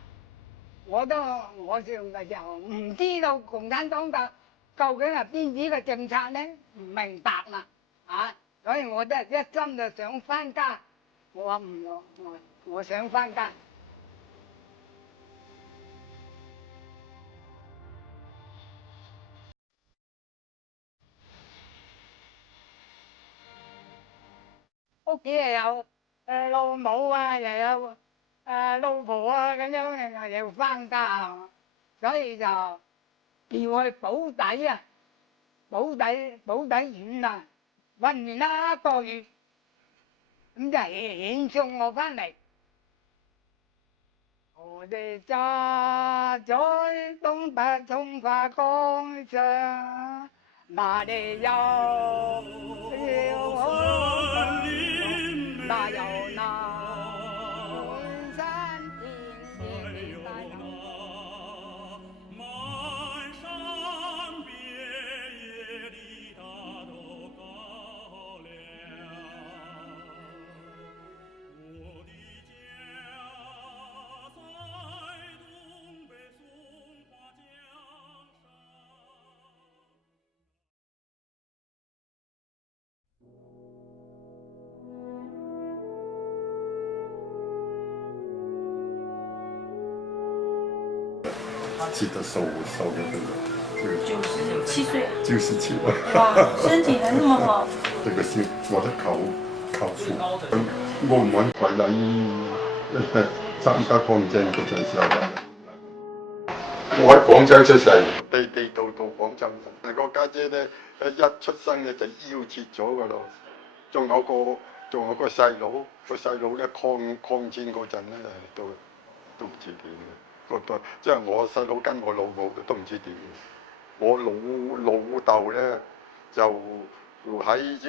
我就唔知道共產黨嘅究竟係邊啲嘅政策咧，唔明白啦所以我都係一心就想返家。我話唔我想返家。屋企又有老母啊，又有老婆啊，咁樣又要返家，所以就調去寶坻啊，寶坻縣啊，訓完啦1個月，咁就遣送我返嚟。我哋站在東北從化崗上，那裡有那有那滿山遍野的大道，滿山遍野的大道高粱，我的家在東北松花江上。记得瘦的这个97岁， 97了。哇，身体还那么好。这个是我的靠父，我唔揾佢啦，參加抗戰嗰陣時候，我喺廣州出世，地道廣州人。個家姐咧一出生咧就夭折咗噶咯，仲有個細佬，個細佬咧抗戰嗰陣咧都唔知點嘅。即係我細佬跟我老母都唔知點。我老豆咧就喺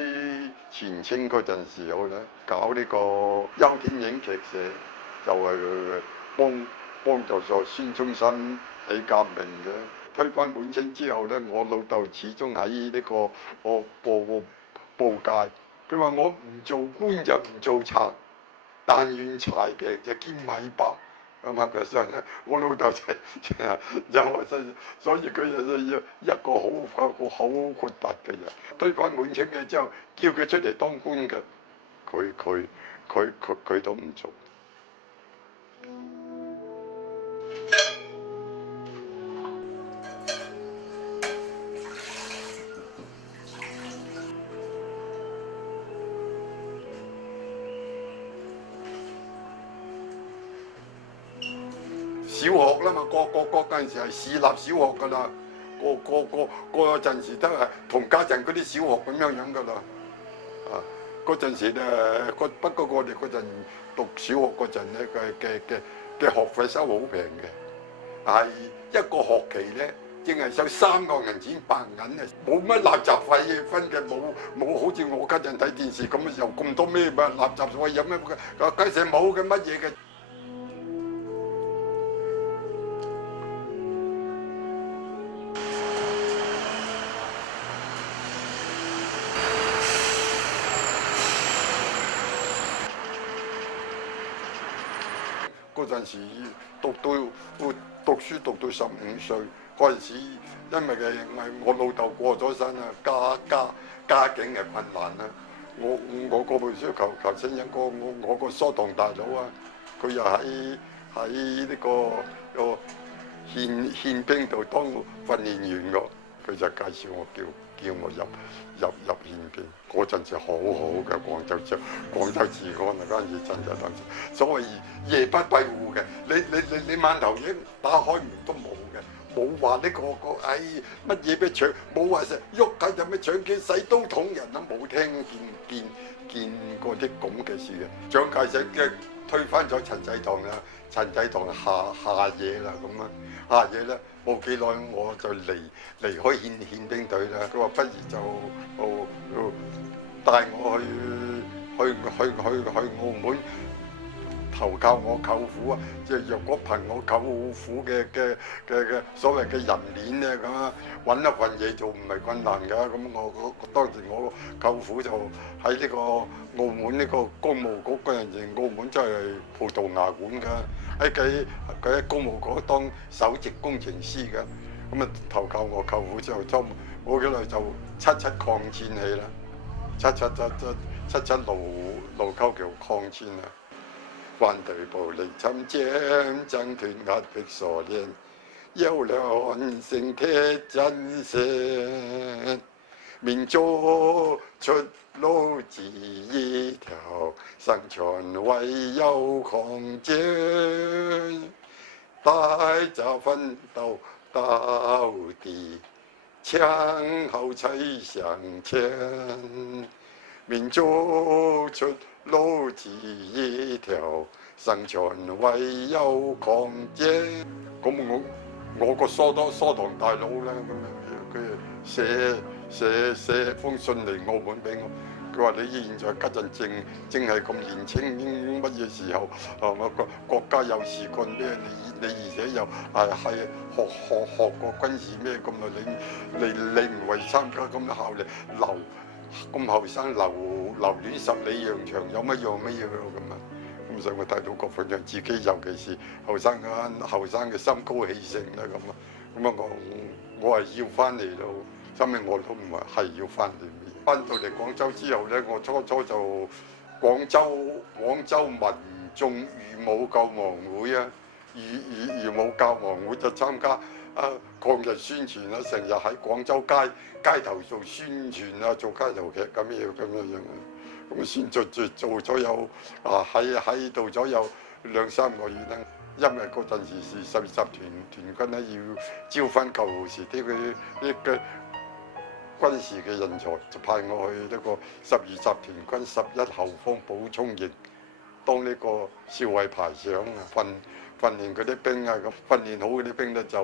前清嗰陣時候咧搞呢個優天影劇社，就係幫助咗孫中山起革命嘅。推翻滿清之後咧，我老豆始終喺呢個報界，佢話我唔做官就唔做賊，但願柴病就兼米白。咁啊！佢所以咧，我老豆就我所以佢就一個好豁達嘅人。推翻滿清嘅之後，叫佢出嚟當官嘅，佢都唔做。小學啦嘛，個嗰陣時係市立小學噶啦，個陣時都係同家陣嗰啲小學咁樣噶啦。嗰陣時咧，不過我哋嗰陣讀小學嗰陣咧嘅學費收好平嘅，係一個學期咧淨係收3個銀錢白銀啊，冇乜垃圾費分嘅，冇好似我家陣睇電視咁又咁多咩垃圾費有咩嘅，雞舍冇嘅乜嘢嘅。嗰陣時讀書讀到15歲嗰陣時，因為我老豆過咗身啊，家境嘅困難啦。我嗰部書求親一個我個疏堂大佬啊，佢又喺呢個憲兵度當訓練員㗎，佢就介紹我叫我入憲兵。嗰陣時好好嘅廣州治安啊，嗰陣時真係當時所謂夜不閉戶嘅，你晚頭已經打開門都冇嘅，冇話呢個乜嘢俾搶，冇話成喐緊有咩搶劫洗刀捅人啊，冇聽見過啲咁嘅事嘅。蔣介石嘅推翻咗陳濟棠啦，陳濟棠下野啦咁啊，下野咧冇幾耐我就離開憲兵隊啦。佢話不如就帶我去澳門投靠我舅父啊！即係若果憑我舅父嘅所謂嘅人鏈咧咁啊，揾一份嘢做唔係困難㗎。咁我當時我舅父就喺呢個澳門呢個工務局嗰陣時，澳門真係葡萄牙館㗎，佢喺工務局當首席工程師㗎。咁啊投靠我舅父之後，冇幾耐就77抗戰起啦，77盧溝橋抗戰啦。反對暴力侵佔，爭權壓迫鎖鏈，有良性鐵真線，民族出路只一條，生存唯有抗戰，大家奮鬥到底，槍後才向前，民族出路只一條，生存唯有抗戰。咁我個疏堂大佬咧，佢寫封信嚟澳門俾我，佢話你現在家陣正係咁年青，乜嘢時候國家有事幹咩？你而且又係學過軍事咩咁耐？你唔為參加咁嘅效力留？咁後生留戀10里洋場有乜用乜嘢咯咁啊？咁所以我睇到各方面自己，尤其是後生嘅心高氣盛啦咁啊！咁啊我係要翻嚟咯，後尾我都唔係要翻嚟。翻到嚟廣州之後咧，我初就廣州民眾漁武救亡會啊，漁武救亡會就參加抗日宣傳啦，成日喺廣州街頭做宣傳啊，做街頭劇咁樣。咁先做咗有喺度咗有2-3個月啦。因為嗰陣時是12集團軍咧，要招翻舊時啲嘅軍事嘅人才，就派我去呢個12集團軍11後方補充營當呢個少尉排長啊，訓練嗰啲兵啊，咁訓練好嗰啲兵咧就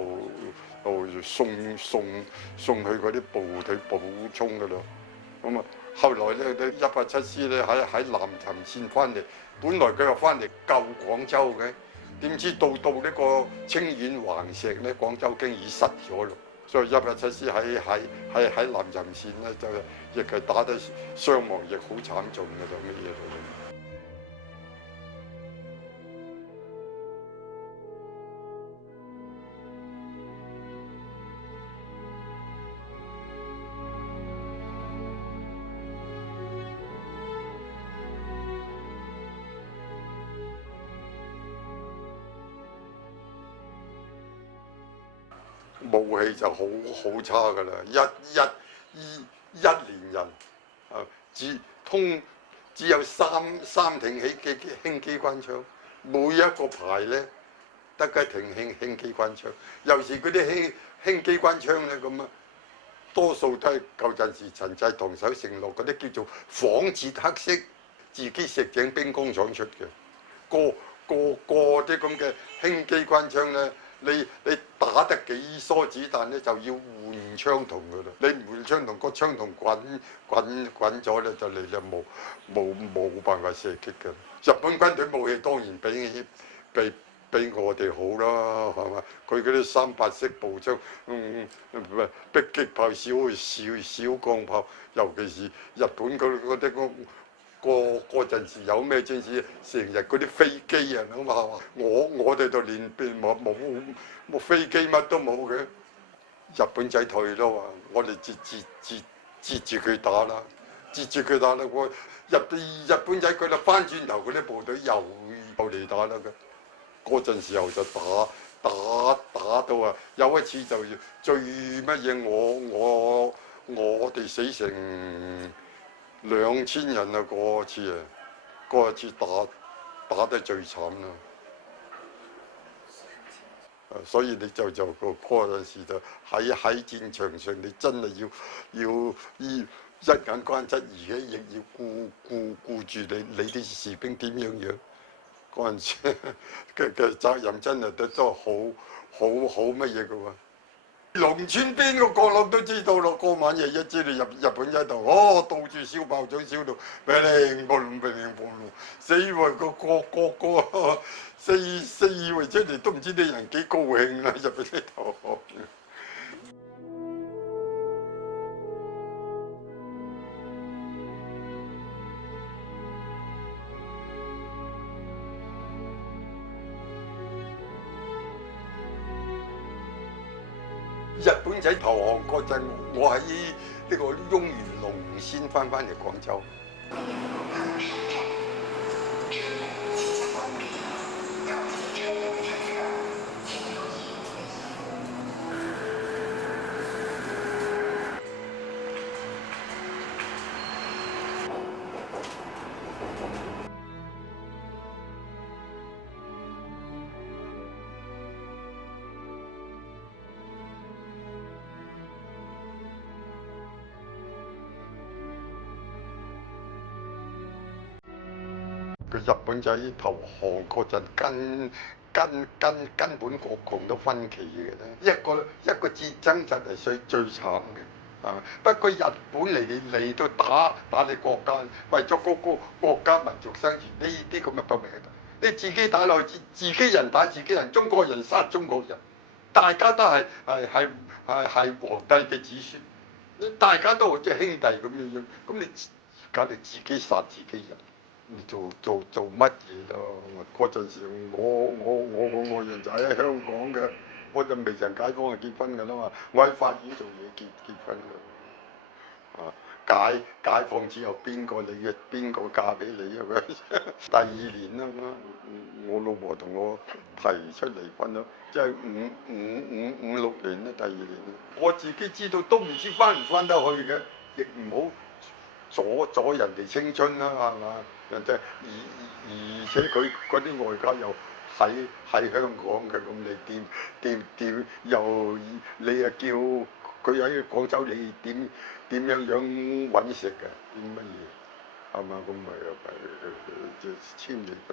送去嗰啲部隊補充噶咯。咁啊，後來咧187師咧喺南沉線翻嚟，本來佢又翻嚟救廣州嘅，點知到呢個清遠橫石咧，廣州經已失咗咯。所以187師喺南沉線咧就亦係打得傷亡亦好慘重嘅咁嘅嘢嚟。武器就好差㗎啦，一連人只有三挺輕機關槍，每一個排咧得一挺輕機關槍，尤其嗰啲輕機關槍咧咁啊，多數都係舊陣時陳濟棠手承諾嗰啲叫做仿捷克式，自己石井兵工廠出嘅，個啲咁嘅輕機關槍咧，你打得幾梭子彈咧，就要換槍筒噶啦。你唔換槍筒，個槍筒滾咗咧，就你就冇辦法射擊嘅。日本軍隊武器當然比我哋好啦，係嘛？佢嗰啲380式步槍，迫擊炮、小鋼炮，尤其是日本嗰啲嗰陣時有咩戰事，成日嗰啲飛機啊咁嘛，我哋就連冇飛機乜都冇嘅。日本仔退咯，我哋截住佢打啦，截住佢打啦。日本仔佢就翻轉頭，嗰啲部隊又嚟打啦嘅。嗰陣時候就打到啊！有一次就最乜嘢，我哋死成2000人啊！嗰一次打得最慘啦。所以你就嗰陣時就喺戰場上，你真係要一眼關七，而且亦要顧住你啲士兵點樣。嗰陣時嘅責任真係都好乜嘢嘅喎。農村邊個角落都知道咯，嗰晚夜一知你日本仔度，到處燒炮仗燒到乒鈴乓啵，死喎個四圍出嚟都唔知啲人幾高興啦，日本仔度。日本仔投降嗰陣，我喺呢個翁元龍先翻嚟廣州。佢日本仔投降嗰陣，根本國共都分歧嘅咧。一個戰爭就係最慘嘅，係嘛？不過日本嚟都打你國家，為咗嗰個國家民族生存，呢啲咁嘅不明嘅。你自己打落去，自己人打自己人，中國人殺中國人，大家都係皇帝嘅子孫，大家都好似兄弟咁樣，咁你自己殺自己人。你做乜嘢咯？嗰陣時我個愛人就喺香港嘅，我就未曾解放就結婚㗎啦嘛。我喺法院做嘢結婚㗎。解放之後邊個嫁俾你啊？第2年啦，我老婆同我提出離婚咯，即係56年啦，第2年。我自己知道都唔知翻唔翻得去嘅，亦唔好阻人哋青春啦，係嘛？人哋而且佢嗰啲外家又喺香港嘅，咁你點又你又叫佢喺廣州，你點樣揾食嘅？點乜嘢係嘛？咁咪就簽離婚。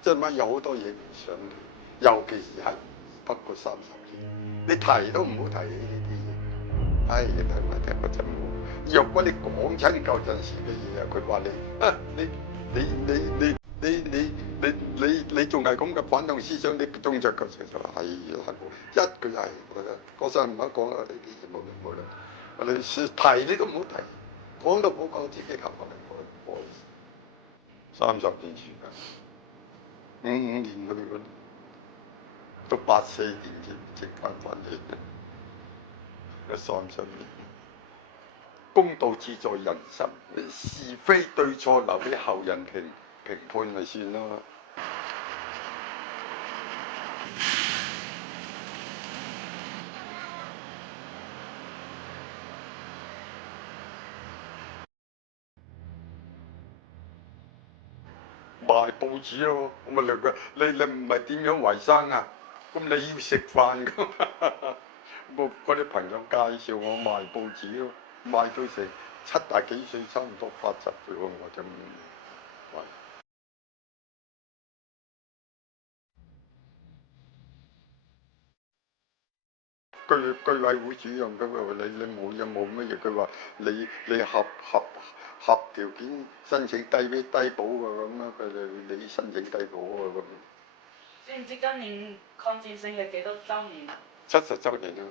即係有好多嘢唔想提，尤其是係不過30年，你提都唔好提呢啲嘢。唉，睇埋聽嗰陣冇。若果你講親舊陣時嘅嘢啊，佢話你仲係咁嘅反動思想，你中着舊時就係一句係嗰陣唔好講啦，呢啲嘢冇啦。你提你都唔好提，講都唔好講自己求我哋過30年前啊。55年去嗰，到84年先翻嚟，30年。公道自在人心，是非對錯留俾後人評判咪算咯。賣報紙咯。我咪嚟佢，你唔係點樣維生啊？咁你要食飯噶嘛？我嗰啲朋友介紹我賣報紙咯，賣到成70幾歲，差唔多80歲我就唔賣。居委會主任咁話你冇乜嘢，佢話你合條件申請低保㗎咁啊，佢哋你申請低保啊咁。知唔知今年抗戰勝利幾多週年啊？70週年啦。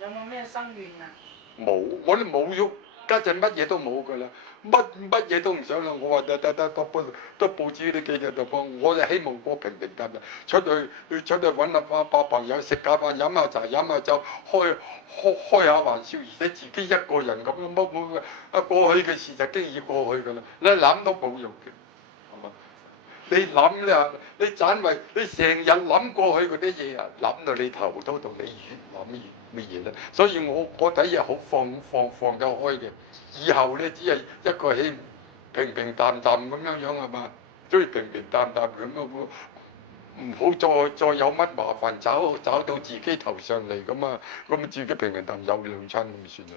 有冇咩心願啊？冇，我哋冇喐，家陣乜嘢都冇㗎啦，乜嘢都唔想啦。我話得報紙啲記者就幫，我就希望過平淡淡，出去揾下班朋友食下飯，飲下茶，飲下酒，開下玩笑，而且自己一個人咁樣冇啊，過去嘅事就經已過去㗎啦，你諗都冇用嘅，係嘛？你諗咧，你盞為你成日諗過去嗰啲嘢啊，諗到你頭都痛，你越諗越乜嘢咧？所以我睇嘢好放得開嘅，以後咧只係一個希平淡淡咁樣係嘛，都要平淡淡咁樣，唔好再有乜麻煩找到自己頭上嚟咁啊，咁自己平淡有兩餐咁算啦。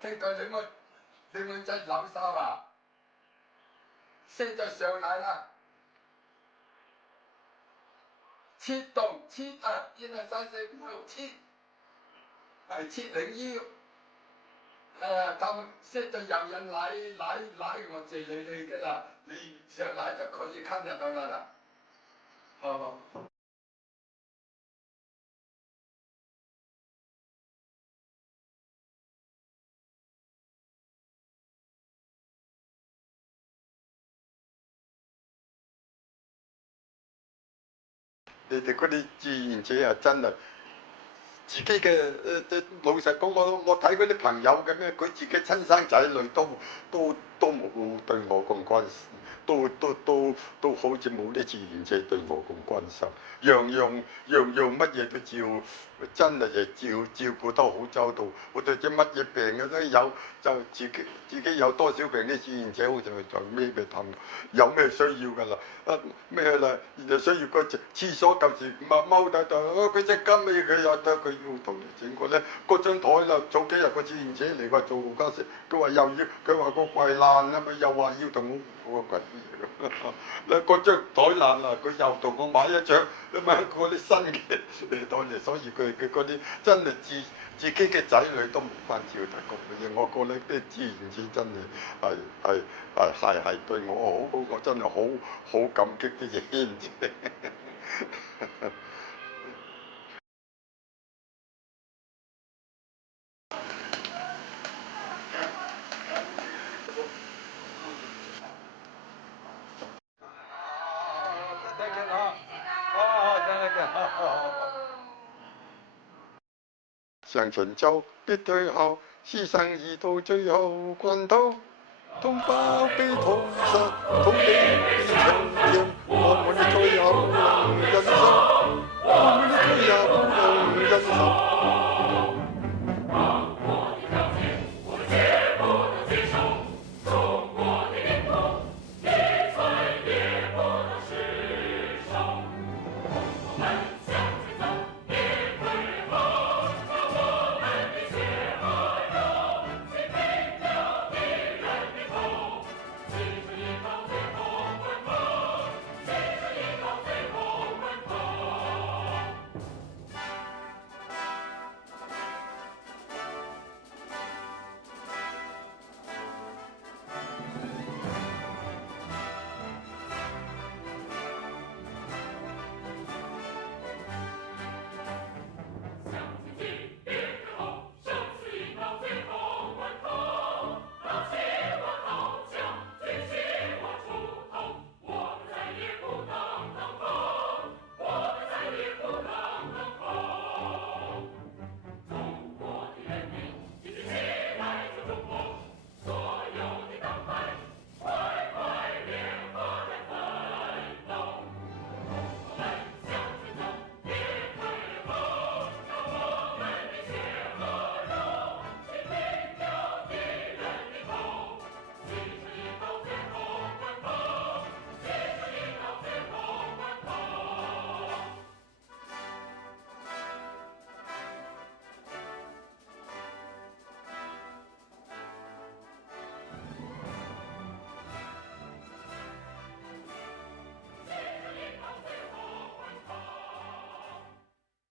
聽到你們在樓上啊，現在上來了，7棟7啊，1、2、3、4、5、6、7，701，他們現在有人來我這裡的啦，你上來就可以看得到了啦，好嗎？你哋嗰啲志願者啊，真係自己嘅老實講，我睇嗰啲朋友嘅咩，佢自己親生仔女都冇對我咁關心，都好似冇啲志願者對我咁關心，樣乜嘢都真係照顧得好周到。我哋啲乜嘢病嘅都有，就自己有多少病啲志願者好似就咩嘅氹，有咩需要㗎啦？咩啦？就需要個廁所及時踎低度，佢隻金尾佢又得，佢要同你整個咧，嗰張台啦，早幾日個志願者嚟話做家事，佢話佢話個櫃爛啊嘛，又話要同我個櫃乜嘢咁，嗰張台爛啦，佢又同我買一張，買嗰啲新嘅台嚟，所以佢嗰啲真係自己嘅仔女都冇翻照睇過嘅嘢，我覺得啲志願者真係對我好，我真係好感激啲志願者。向前走，別退後，犧牲已到最後關頭，同胞被屠殺，土地被強佔，我們的最後人生。